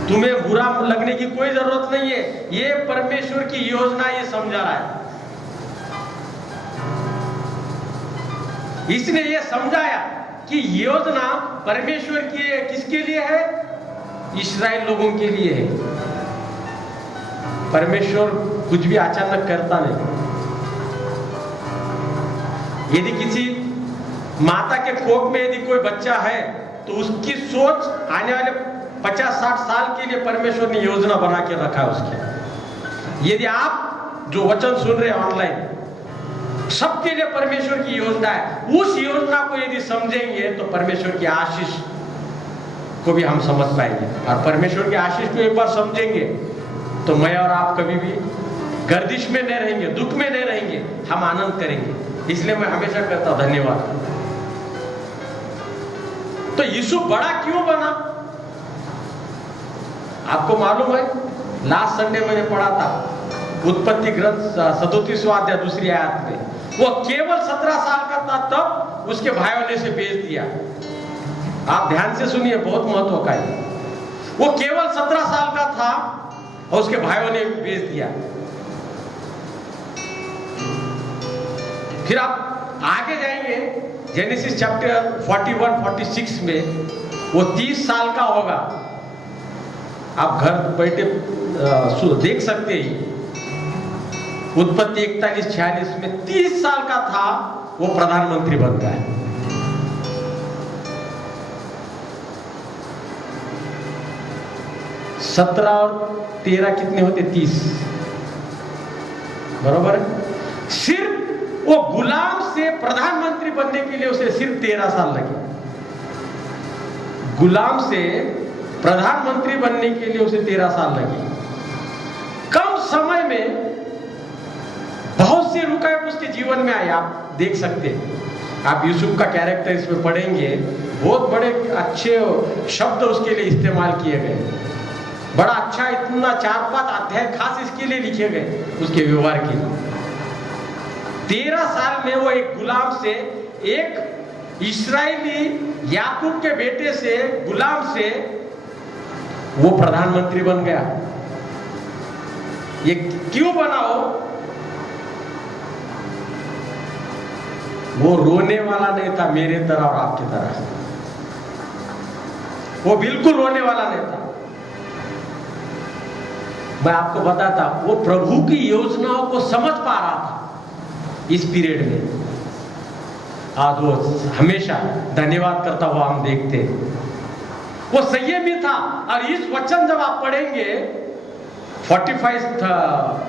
तुम्हें बुरा लगने की कोई जरूरत नहीं है। ये परमेश्वर की योजना ये समझा रहा है। इसने ये समझाया कि योजना परमेश्वर की है, किसके लिए है? इस्राएल लोगों के लिए है। परमेश्वर कुछ भी अचानक करता नहीं। यदि किसी माता के कोख में यदि कोई बच्चा है तो उसकी सोच आने वाले 50-60 साल के लिए परमेश्वर ने योजना बना के रखा है उसकी। यदि आप जो वचन सुन रहे हैं ऑनलाइन, सबके लिए परमेश्वर की योजना है। उस योजना को यदि समझेंगे तो परमेश्वर की आशीष को भी हम समझ पाएंगे। और परमेश्वर की आशीष को एक बार समझेंगे तो मैं और आप कभी भी गर्दिश में नहीं रहेंगे, दुख में नहीं रहेंगे, हम आनंद करेंगे। इसलिए मैं हमेशा कहता हूं धन्यवाद। तो यीशु बड़ा क्यों बना? आपको मालूम है, लास्ट संडे मैंने पढ़ा था उत्पत्ति ग्रंथ 37वां अध्याय 2 आयत में, वो केवल 17 साल का था तब उसके भाइयों ने इसे बेच दिया। आप ध्यान से सुनिए, बहुत महत्व का है। वो केवल 17 साल का था और उसके भाइयों ने बेच दिया। फिर आप आगे जाएंगे जेनेसिस चैप्टर 41-46 में, वो 30 साल का होगा। आप घर बैठे देख सकते हैं। उत्पत्ति 41-46 में 30 साल का था, वो प्रधानमंत्री बन गया। 17 और 13 कितने होते? 30, बरोबर है। सिर्फ वो गुलाम से प्रधानमंत्री बनने के लिए उसे सिर्फ 13 साल लगे। गुलाम से प्रधानमंत्री बनने के लिए उसे 13 साल लगे। कम समय में बहुत से रुकावट उसके जीवन में आए। आप देख सकते हैं, आप यूसुफ का कैरेक्टर इसमें पढ़ेंगे, बहुत बड़े अच्छे शब्द उसके लिए इस्तेमाल किए गए। बड़ा अच्छा, इतना 4-5 अध्याय खास इसके लिए लिखे गए, उसके व्यवहार के लिए। 13 साल में वो एक गुलाम से, एक इस्राएली याकूब के बेटे से, गुलाम से वो प्रधानमंत्री बन गया। ये क्यों बना हो? वो रोने वाला नहीं था मेरे तरह और आपकी तरह। वो बिल्कुल रोने वाला नहीं था। मैं आपको बताता, वो प्रभु की योजनाओं को समझ पा रहा था इस पीरियड में। आज वो हमेशा धन्यवाद करता हुआ हम देखते हैं। वो संयमी था। और इस वचन जब आप पढ़ेंगे 45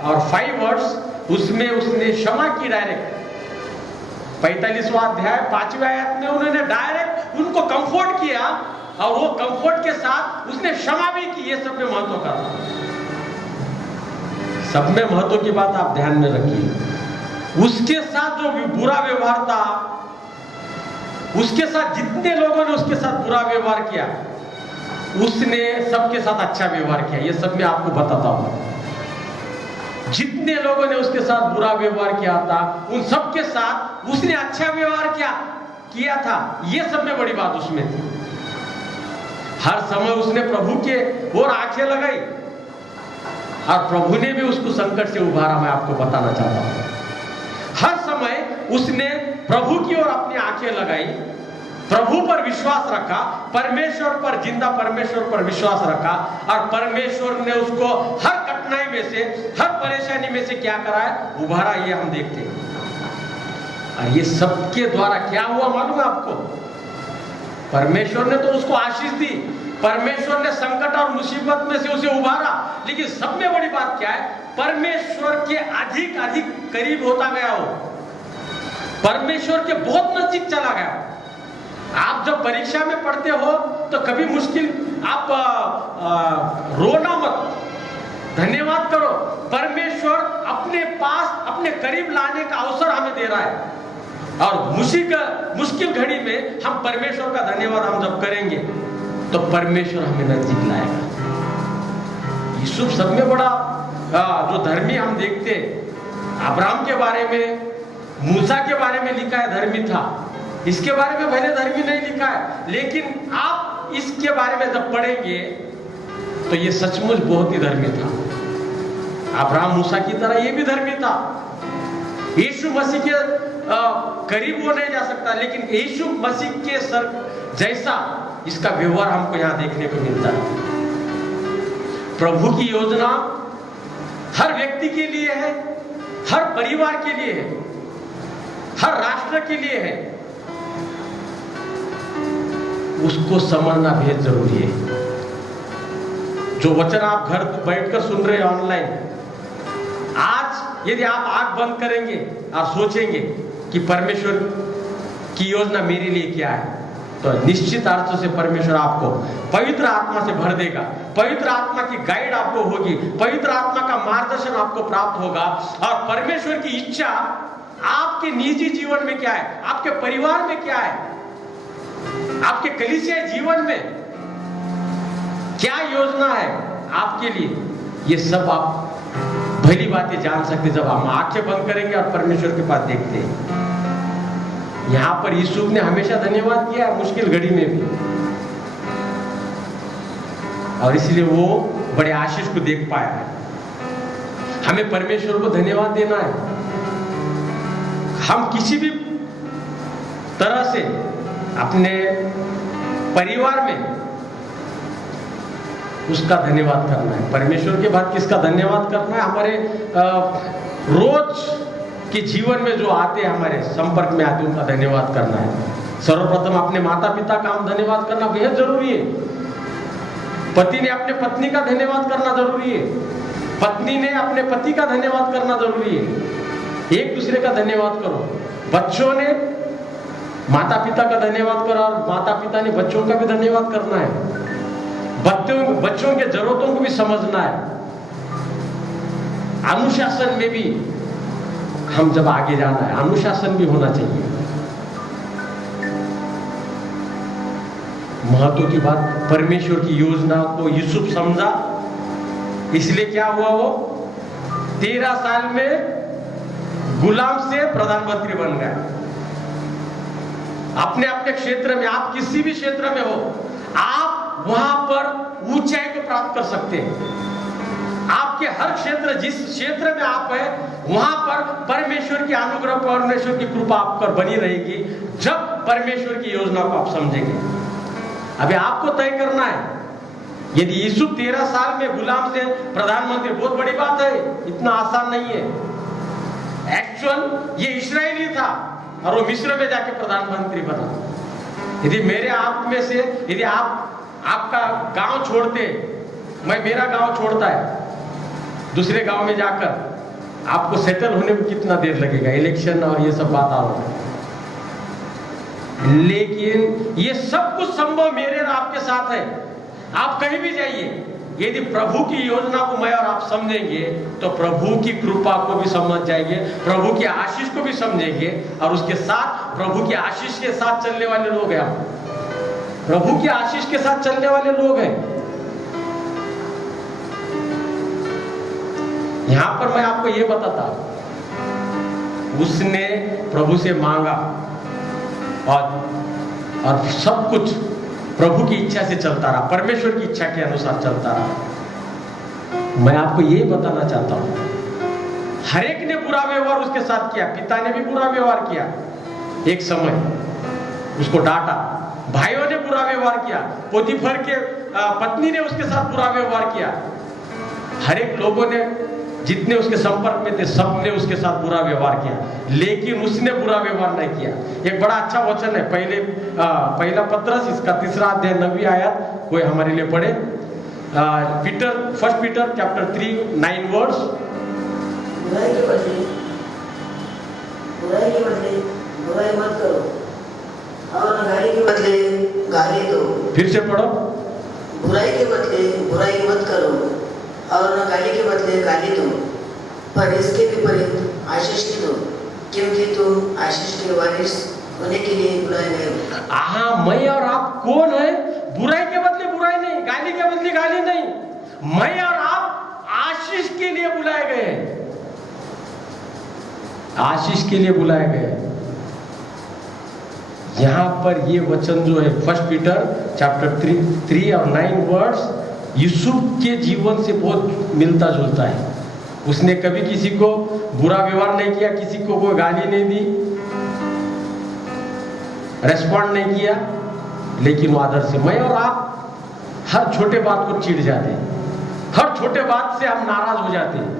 और 5 वर्ष, उसमें उसने क्षमा की डायरेक्ट। 45वां अध्याय 5वें आयत में उन्होंने डायरेक्ट उनको कंफर्ट किया, और वो कंफर्ट के साथ उसने क्षमा भी की। ये सब में महत्व का था। सब में महत्व की बात आप ध्यान में रखिए। उसके साथ जो बुरा व्यवहार था, उसके साथ जितने लोगों ने उसके साथ बुरा व्यवहार किया, उसने सबके साथ अच्छा व्यवहार किया। ये सब मैं आपको बताता हूं। जितने लोगों ने उसके साथ बुरा व्यवहार किया था, उन सबके साथ उसने अच्छा व्यवहार किया था। ये सब में बड़ी बात उसमें थी। हर समय उसने प्रभु के ओर आंखें लगाई, और प्रभु ने भी उसको संकट से उभारा। मैं आपको बताना चाहता हूं, हर समय उसने प्रभु की ओर अपनी आंखें लगाई, प्रभु पर विश्वास रखा, परमेश्वर पर, जिंदा परमेश्वर पर विश्वास रखा, और परमेश्वर ने उसको हर कठिनाई में से, हर परेशानी में से क्या करा है? उभारा। ये हम देखते हैं। और ये सबके द्वारा क्या हुआ मालूम है आपको? परमेश्वर ने तो उसको आशीष दी, परमेश्वर ने संकट और मुसीबत में से उसे उभारा। लेकिन सब में बड़ी बात क्या है? परमेश्वर के अधिक अधिक करीब होता गया हो, परमेश्वर के बहुत नजदीक चला गया। आप जब परीक्षा में पढ़ते हो तो कभी मुश्किल, आप रोना मत, धन्यवाद करो। परमेश्वर अपने पास, अपने करीब लाने का अवसर हमें दे रहा है। और मुश्किल घड़ी में हम परमेश्वर का धन्यवाद हम जब करेंगे तो परमेश्वर हमें नजदीक लाएगा। यूसुफ सब में बड़ा जो धर्मी हम देखते, अब्राहम के बारे में, मूसा के बारे में लिखा है धर्मी था। इसके बारे में भले धर्मी नहीं लिखा है, लेकिन आप इसके बारे में जब पढ़ेंगे तो ये सचमुच बहुत ही धर्मी था। अब्राहम मूसा की तरह ये भी धर्मी था। यीशु मसीह के करीब वो नहीं जा सकता, लेकिन यीशु मसीह के सर जैसा इसका व्यवहार हमको यहाँ देखने को मिलता है। प्रभु की योजना हर व्यक्ति के लिए है, हर परिवार के लिए है, हर राष्ट्र के लिए है। उसको समझना बेहद जरूरी है। जो वचन आप घर बैठकर सुन रहे हैं ऑनलाइन, आज यदि आप आंख बंद करेंगे और सोचेंगे कि परमेश्वर की योजना मेरे लिए क्या है, तो निश्चित अर्थ से परमेश्वर आपको पवित्र आत्मा से भर देगा, पवित्र आत्मा की गाइड आपको होगी, पवित्र आत्मा का मार्गदर्शन आपको प्राप्त होगा। और परमेश्वर की इच्छा आपके निजी जीवन में क्या है, आपके परिवार में क्या है, आपके कलीसिया जीवन में क्या योजना है आपके लिए, ये सब आप भली बातें जान सकते जब हम आंखें बंद करेंगे और परमेश्वर के पास देखते हैं। यहां पर यूसुफ ने हमेशा धन्यवाद किया, मुश्किल घड़ी में भी, और इसलिए वो बड़े आशीष को देख पाया है। हमें परमेश्वर को धन्यवाद देना है। हम किसी भी तरह से अपने परिवार में उसका धन्यवाद करना है। परमेश्वर के बाद किसका धन्यवाद करना है? हमारे रोज के जीवन में जो आते हैं, हमारे संपर्क में आते हैं, उनका धन्यवाद करना है। सर्वप्रथम अपने माता पिता का हम धन्यवाद करना बेहद जरूरी है। पति ने अपने पत्नी का धन्यवाद करना जरूरी है, पत्नी ने अपने पति का धन्यवाद करना जरूरी है। एक दूसरे का धन्यवाद करो। बच्चों ने माता पिता का धन्यवाद करो और माता पिता ने बच्चों का भी धन्यवाद करना है। बच्चों के जरूरतों को भी समझना है। अनुशासन में भी हम जब आगे जाना है, अनुशासन भी होना चाहिए। महत्व की बात, परमेश्वर की योजना को यूसुफ समझा, इसलिए क्या हुआ, वो 13 साल में गुलाम से प्रधानमंत्री बन गया। अपने अपने क्षेत्र में, आप किसी भी क्षेत्र में हो, आप वहां पर ऊंचाई को प्राप्त कर सकते हैं। आपके हर क्षेत्र, जिस क्षेत्र में आप हैं, वहां पर परमेश्वर की अनुग्रह, परमेश्वर की कृपा आप पर बनी रहेगी जब परमेश्वर की योजना को आप समझेंगे। अभी आपको तय करना है। यदि यूसुफ 13 साल में गुलाम से प्रधानमंत्री, बहुत बड़ी बात है, इतना आसान नहीं है। एक्चुअल ये इस्राएली था और वो मिस्र में जाके प्रधानमंत्री बना। यदि मेरे आप में से, यदि आपका गांव छोड़ते, मेरा गांव छोड़ता है, दूसरे गांव में जाकर आपको सेटल होने में कितना देर लगेगा, इलेक्शन और ये सब बात आ रहा है। लेकिन ये सब कुछ संभव मेरे और आपके साथ है। आप कहीं भी जाइए, यदि प्रभु की योजना को मैं और आप समझेंगे तो प्रभु की कृपा को भी समझ जाएंगे, प्रभु की आशीष को भी समझेंगे, और उसके साथ प्रभु की आशीष के साथ चलने वाले लोग हैं। आप प्रभु की आशीष के साथ चलने वाले लोग हैं। यहां पर मैं आपको यह बताता, उसने प्रभु से मांगा और सब कुछ प्रभु की इच्छा से चलता रहा, परमेश्वर की इच्छा के अनुसार चलता रहा। मैं आपको यही बताना चाहता हूं, हर एक ने बुरा व्यवहार उसके साथ किया। पिता ने भी बुरा व्यवहार किया, एक समय उसको डांटा। भाइयों ने बुरा व्यवहार किया, पोतीफर के पत्नी ने उसके साथ बुरा व्यवहार किया। हर एक लोगों ने, जितने उसके संपर्क में थे, सब ने उसके साथ बुरा व्यवहार किया, लेकिन उसने बुरा व्यवहार नहीं किया। एक बड़ा अच्छा वचन है, पहला पत्रस, इसका 3 अध्याय 9वीं आयत, कोई हमारे लिए पढ़े। First Peter chapter 3 9 words. बुराई के बदले बुराई मत करो, और गाली के बदले गाली दो। फिर से पढ़ो। बुराई के बदले बुराई मत करो, और न गाली के बदले गाली दो, पर इसके विपरीत आशीष की दो, क्योंकि तुम आशीष के वारिस होने के लिए बुलाए गए हो। हाँ, मैं और आप कौन है? बुराई के बदले बुराई नहीं, गाली के बदले गाली नहीं, मैं और आप आशीष के लिए बुलाए गए हैं। आशीष के लिए बुलाए गए हैं। यहां पर ये वचन जो है, फर्स्ट पीटर चैप्टर 3 और 9 वर्ड्स, यूसुफ के जीवन से बहुत मिलता जुलता है। उसने कभी किसी को बुरा व्यवहार नहीं किया, किसी को कोई गाली नहीं दी, रेस्पॉन्ड नहीं किया, लेकिन वो आदर से। मैं और आप हर छोटे बात को चिढ़ जाते हैं, हर छोटे बात से हम नाराज हो जाते हैं।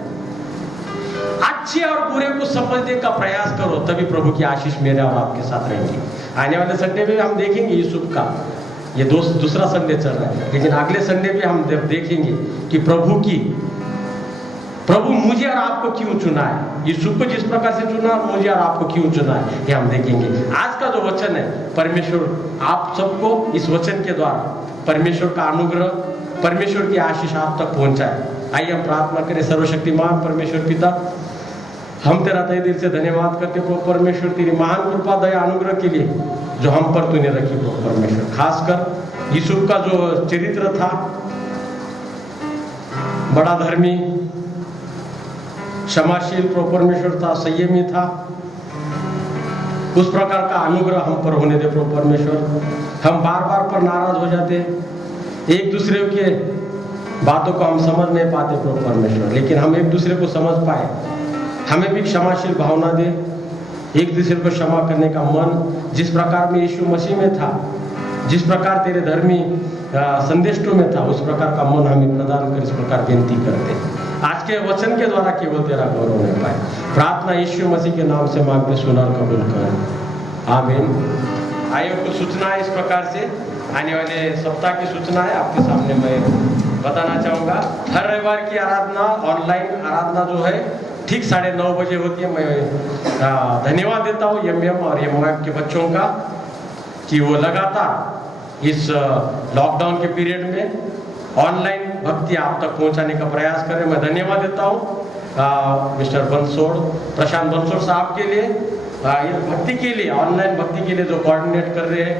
अच्छे और बुरे को समझने का प्रयास करो, तभी प्रभु की आशीष मेरे और आपके साथ रहेंगी। आने वाले संडे में हम देखेंगे यूसुफ का, ये दूसरा संडे चल रहा है, लेकिन अगले संडे में हम देखेंगे कि प्रभु की प्रभु मुझे और आपको क्यों चुना है, यीशु को जिस प्रकार से चुना और मुझे और आपको क्यों चुना है, ये हम देखेंगे। आज का जो वचन है, परमेश्वर आप सबको इस वचन के द्वारा परमेश्वर का अनुग्रह, परमेश्वर की आशीष आप तक पहुंचाए। आइए हम प्रार्थना करें। सर्वशक्तिमान परमेश्वर पिता, हम तेरा तहे दिल से धन्यवाद करते प्रभु परमेश्वर, तेरी महान कृपा दया अनुग्रह के लिए जो हम पर तूने रखी प्रभु परमेश्वर। खासकर यूसुफ का जो चरित्र था, बड़ा धर्मी, क्षमाशील प्रभु परमेश्वर था, संयमी था, उस प्रकार का अनुग्रह हम पर होने दे प्रभु परमेश्वर। हम बार बार पर नाराज हो जाते, एक दूसरे के बातों को हम समझ नहीं पाते प्रभु परमेश्वर, लेकिन हम एक दूसरे को समझ पाए। हमें भी क्षमाशील भावना दे, एक दूसरे को क्षमा करने का मन जिस प्रकार में यीशु मसीह में था, जिस प्रकार तेरे धर्मी संदेशों में था, उस प्रकार का मन हमें प्रदान कर, इस प्रकार विनती करते हैं। आज के वचन के द्वारा केवल तेरा गौरव नहीं पाए। प्रार्थना यीशु मसीह के नाम से मांगते, सुना और कबूल कर, आमीन। आइए कुछ सूचना इस प्रकार से आने वाले सप्ताह की सूचना है आपके सामने मैं बताना चाहूँगा। हर रविवार की आराधना, ऑनलाइन आराधना जो है ठीक 9:30 बजे होती है। मैं धन्यवाद देता हूँ एमएम और एमवाईएफ के बच्चों का कि वो लगातार इस लॉकडाउन के पीरियड में ऑनलाइन भक्ति आप तक पहुंचाने का प्रयास करें। मैं धन्यवाद देता हूँ मिस्टर बंसोड़, प्रशांत बंसोड़ साहब के लिए, इस भक्ति के लिए, ऑनलाइन भक्ति के लिए जो कोऑर्डिनेट कर रहे हैं,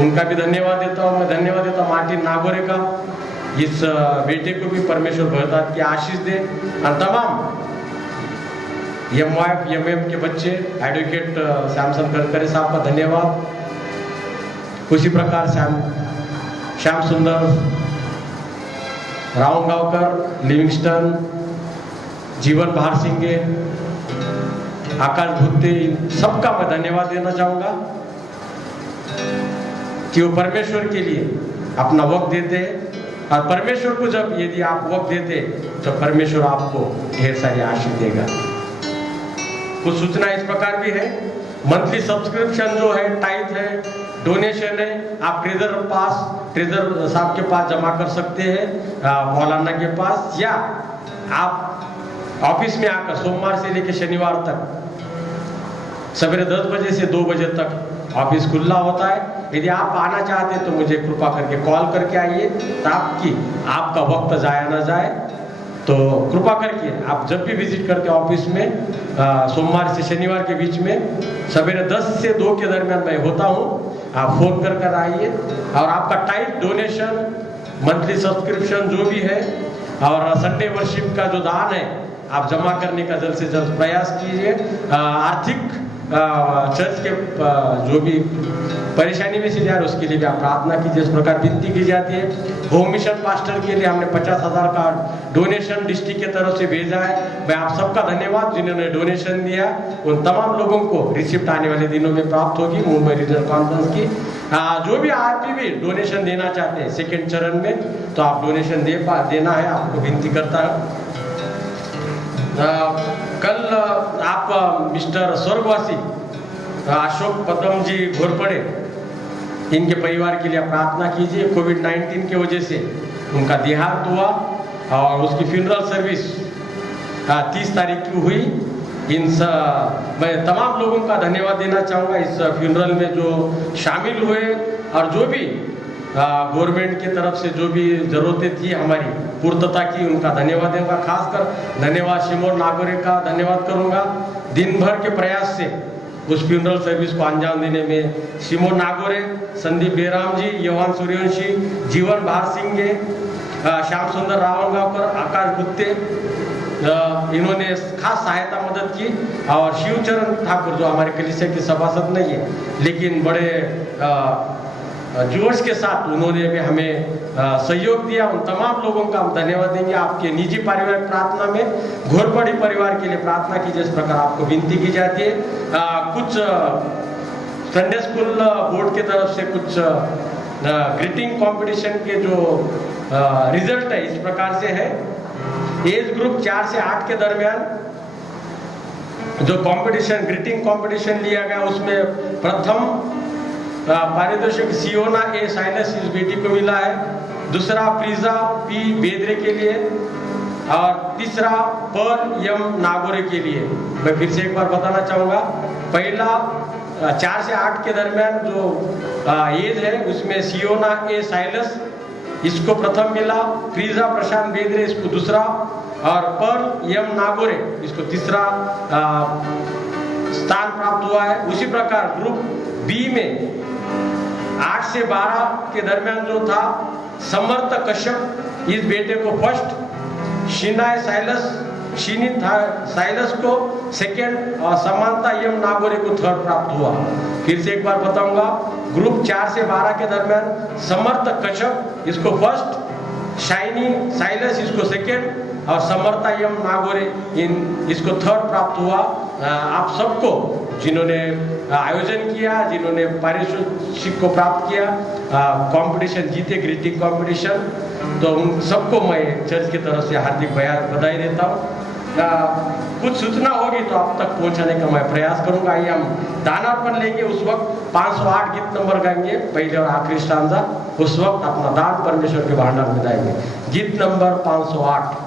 उनका भी धन्यवाद देता हूँ। मैं धन्यवाद देता हूँ मार्टिन नागोरे का, इस बेटे को भी परमेश्वर बहुतायत की आशीष दे। और तमाम एमवाईएफ एमएम के बच्चे, एडवोकेट श्यामसन करकरे साहब का धन्यवाद। उसी प्रकार श्याम सुंदर, रावणगांवकर, लिविंगस्टन, जीवन भारसिंगे, आकाश भुत्ते, सबका मैं धन्यवाद देना चाहूँगा कि वो परमेश्वर के लिए अपना वक्त देते हैं। और परमेश्वर को जब यदि आप वक्त देते तो परमेश्वर आपको ढेर सारी आशीष देगा। कुछ सूचना इस प्रकार भी है, मंथली सब्सक्रिप्शन जो है, टाइथ है, डोनेशन है, आप ट्रेजर साहब के पास जमा कर सकते हैं, मौलाना के पास, या आप ऑफिस में आकर सोमवार से लेकर शनिवार तक सवेरे 10 बजे से 2 बजे तक ऑफिस खुला होता है। यदि आप आना चाहते हैं तो मुझे कृपा करके कॉल करके आइए, ताकि आपका वक्त जाया ना जाए। तो कृपा करके आप जब भी विजिट करते हैं ऑफिस में, सोमवार से शनिवार के बीच में सवेरे 10 से 2 के दरमियान मैं होता हूँ, आप फोन कर आइए। और आपका टाइट डोनेशन, मंथली सब्सक्रिप्शन जो भी है, और संडे वर्शिप का जो दान है, आप जमा करने का जल्द से जल्द प्रयास कीजिए। आर्थिक चर्च के जो भी परेशानी में से जा रहे उसके लिए भी आप प्रार्थना कीजिए, इस प्रकार विनती की जाती है। होम मिशन पास्टर के लिए हमने 50,000 का डोनेशन डिस्ट्रिक्ट की तरफ से भेजा है। मैं आप सबका धन्यवाद जिन्होंने डोनेशन दिया, उन तमाम लोगों को रिसिप्ट आने वाले दिनों में प्राप्त होगी मुंबई रीजनल कॉन्फ्रेंस की। जो भी आप भी डोनेशन देना चाहते हैं सेकेंड चरण में, तो आप डोनेशन देना है, आपको विनती करता है। कल आप मिस्टर स्वर्गवासी अशोक पदम जी घोरपड़े, इनके परिवार के लिए प्रार्थना कीजिए। कोविड-19 की वजह से उनका देहांत हुआ और उसकी फ्यूनरल सर्विस 30 तारीख की हुई। मैं तमाम लोगों का धन्यवाद देना चाहूँगा इस फ्यूनरल में जो शामिल हुए, और जो भी गवर्नमेंट की तरफ से जो भी जरूरतें थी हमारी पूर्तता की, उनका धन्यवाद दूंगा। खासकर धन्यवाद शिमोन नागोरे का धन्यवाद करूंगा। दिन भर के प्रयास से उस फ्यूनरल सर्विस को अंजाम देने में शिमोन नागोरे, संदीप बेराम जी, योहान सूर्यवंशी, जीवन भारसिंगे, श्याम सुंदर रावणगांवकर, आकाश गुप्ते, इन्होंने खास सहायता मदद की। और शिवचरण ठाकुर जो हमारे कलीसिया के सभासद नहीं है, लेकिन बड़े जोश के साथ उन्होंने भी हमें सहयोग दिया। उन तमाम लोगों का हम धन्यवाद देंगे। आपके निजी पारिवारिक प्रार्थना में घोरपड़ी परिवार के लिए प्रार्थना कीजिए, इस प्रकार आपको विनती की जाती है। कुछ संडे स्कूल बोर्ड की तरफ से कुछ ग्रीटिंग कंपटीशन के जो रिजल्ट है इस प्रकार से है। एज ग्रुप 4 से 8 के दरमियान जो कंपटीशन, ग्रीटिंग कंपटीशन लिया गया, उसमें प्रथम पारितोषिक सियोना ए साइनस इस बेटी को मिला है। दूसरा प्रीजा पी बेदरे के लिए, और तीसरा पर यम नागोरे के लिए मैं फिर से एक बार बताना चाहूँगा। पहला 4 से 8 के दरमियान जो एज है उसमें सियोना ए साइलस इसको प्रथम मिला, क्रीजा प्रशांत बेदरे इसको दूसरा, और पर यम नागोरे इसको तीसरा स्थान प्राप्त हुआ है। उसी प्रकार ग्रुप बी में 8 से 12 के दरमियान जो था समर्थ कश्यप इस बेटे को फर्स्ट, शिनाय साइलस शिनित साइलस को सेकेंड और समानता यम नागोरे को थर्ड प्राप्त हुआ। फिर से एक बार बताऊंगा, ग्रुप 4 से 12 के दरमियान समर्थ कश्यप इसको फर्स्ट, शाइनी साइलस इसको सेकेंड और समर्था यम नागोरे इसको थर्ड प्राप्त हुआ। आप सबको जिन्होंने आयोजन किया, जिन्होंने पारितोषिक को प्राप्त किया, कंपटीशन जीते, ग्रीटिंग कंपटीशन, तो उन सबको मैं चर्च की तरफ से हार्दिक बधाई देता हूँ। कुछ सूचना होगी तो आप तक पहुंचाने का मैं प्रयास करूंगा। आइए हम दानार्पण लेंगे। उस वक्त 508 गीत नंबर गाएंगे, पहले और आखिरी स्टांजा। उस वक्त अपना दान परमेश्वर के भंडार में जाएंगे। गीत नंबर 508।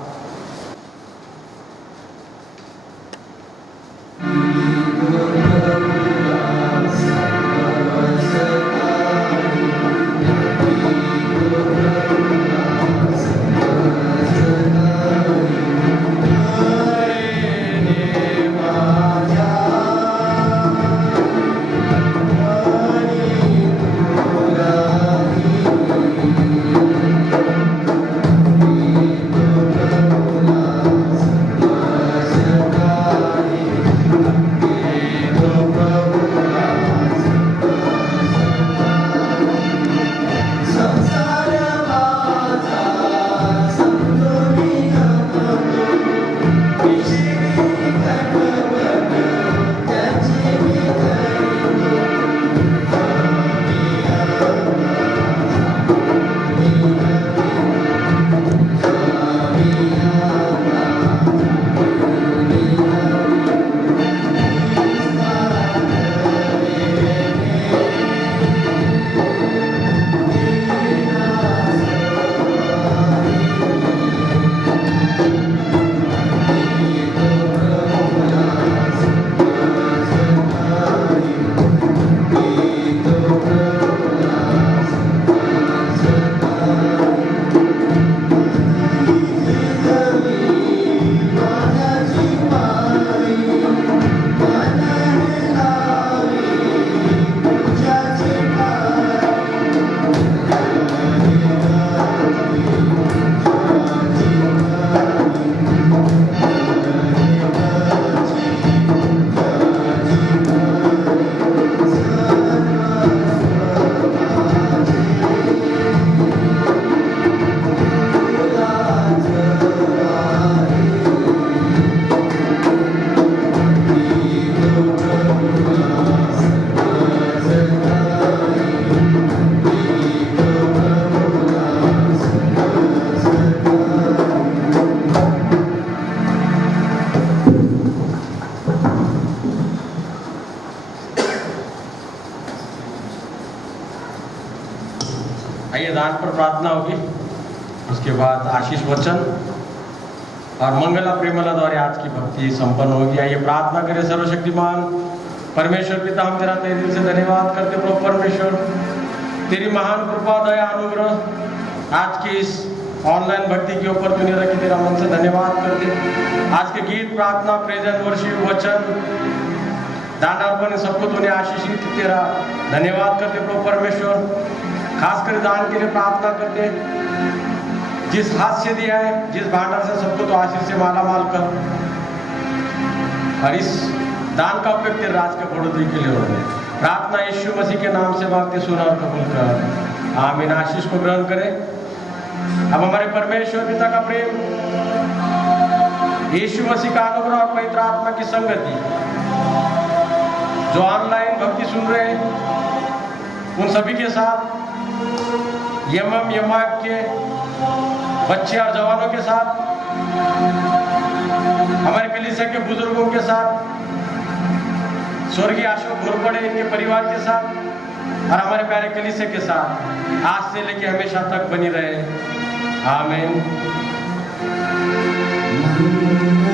आइए दान पर प्रार्थना होगी, उसके बाद आशीष वचन और मंगला प्रेमला द्वारा आज की भक्ति संपन्न होगी। आइए प्रार्थना करें। सर्वशक्तिमान परमेश्वर पिता, हम तेरा तहे दिल से धन्यवाद करते प्रभु परमेश्वर, तेरी महान कृपा दया अनुग्रह आज के इस ऑनलाइन भक्ति के ऊपर तूने रखी, तेरा मन से धन्यवाद करते। आज के गीत, प्रार्थना, प्रेजन, वर्शिप, वचन, दान अर्पण सबको तूने आशीषित, तेरा धन्यवाद करते प्रभु परमेश्वर। खासकर दान के लिए प्रार्थना करते, जिस हाथ से दिया है, जिस भांडार से, सबको तो आशीष से माला माल कर, और इस दान का उपयोग तेरे राज के बढ़ोतरी के लिए हो रहे। प्रार्थना यीशु मसीह के नाम से मांगते, सुना और कबूल कर, आमीन। आशीष को ग्रहण करें। अब हमारे परमेश्वर पिता का प्रेम, यीशु मसीह का अनुग्रह और पवित्र आत्मा की संगति जो ऑनलाइन भक्ति सुन रहे हैं उन सभी के साथ, यमम यमाक के बच्चे और जवानों के साथ, हमारे कलीसिया के बुजुर्गों के साथ, स्वर्गीय अशोक घोरपड़े इनके परिवार के साथ और हमारे प्यारे कलीसिया के साथ आज से लेकर हमेशा तक बनी रहे। आमीन। हम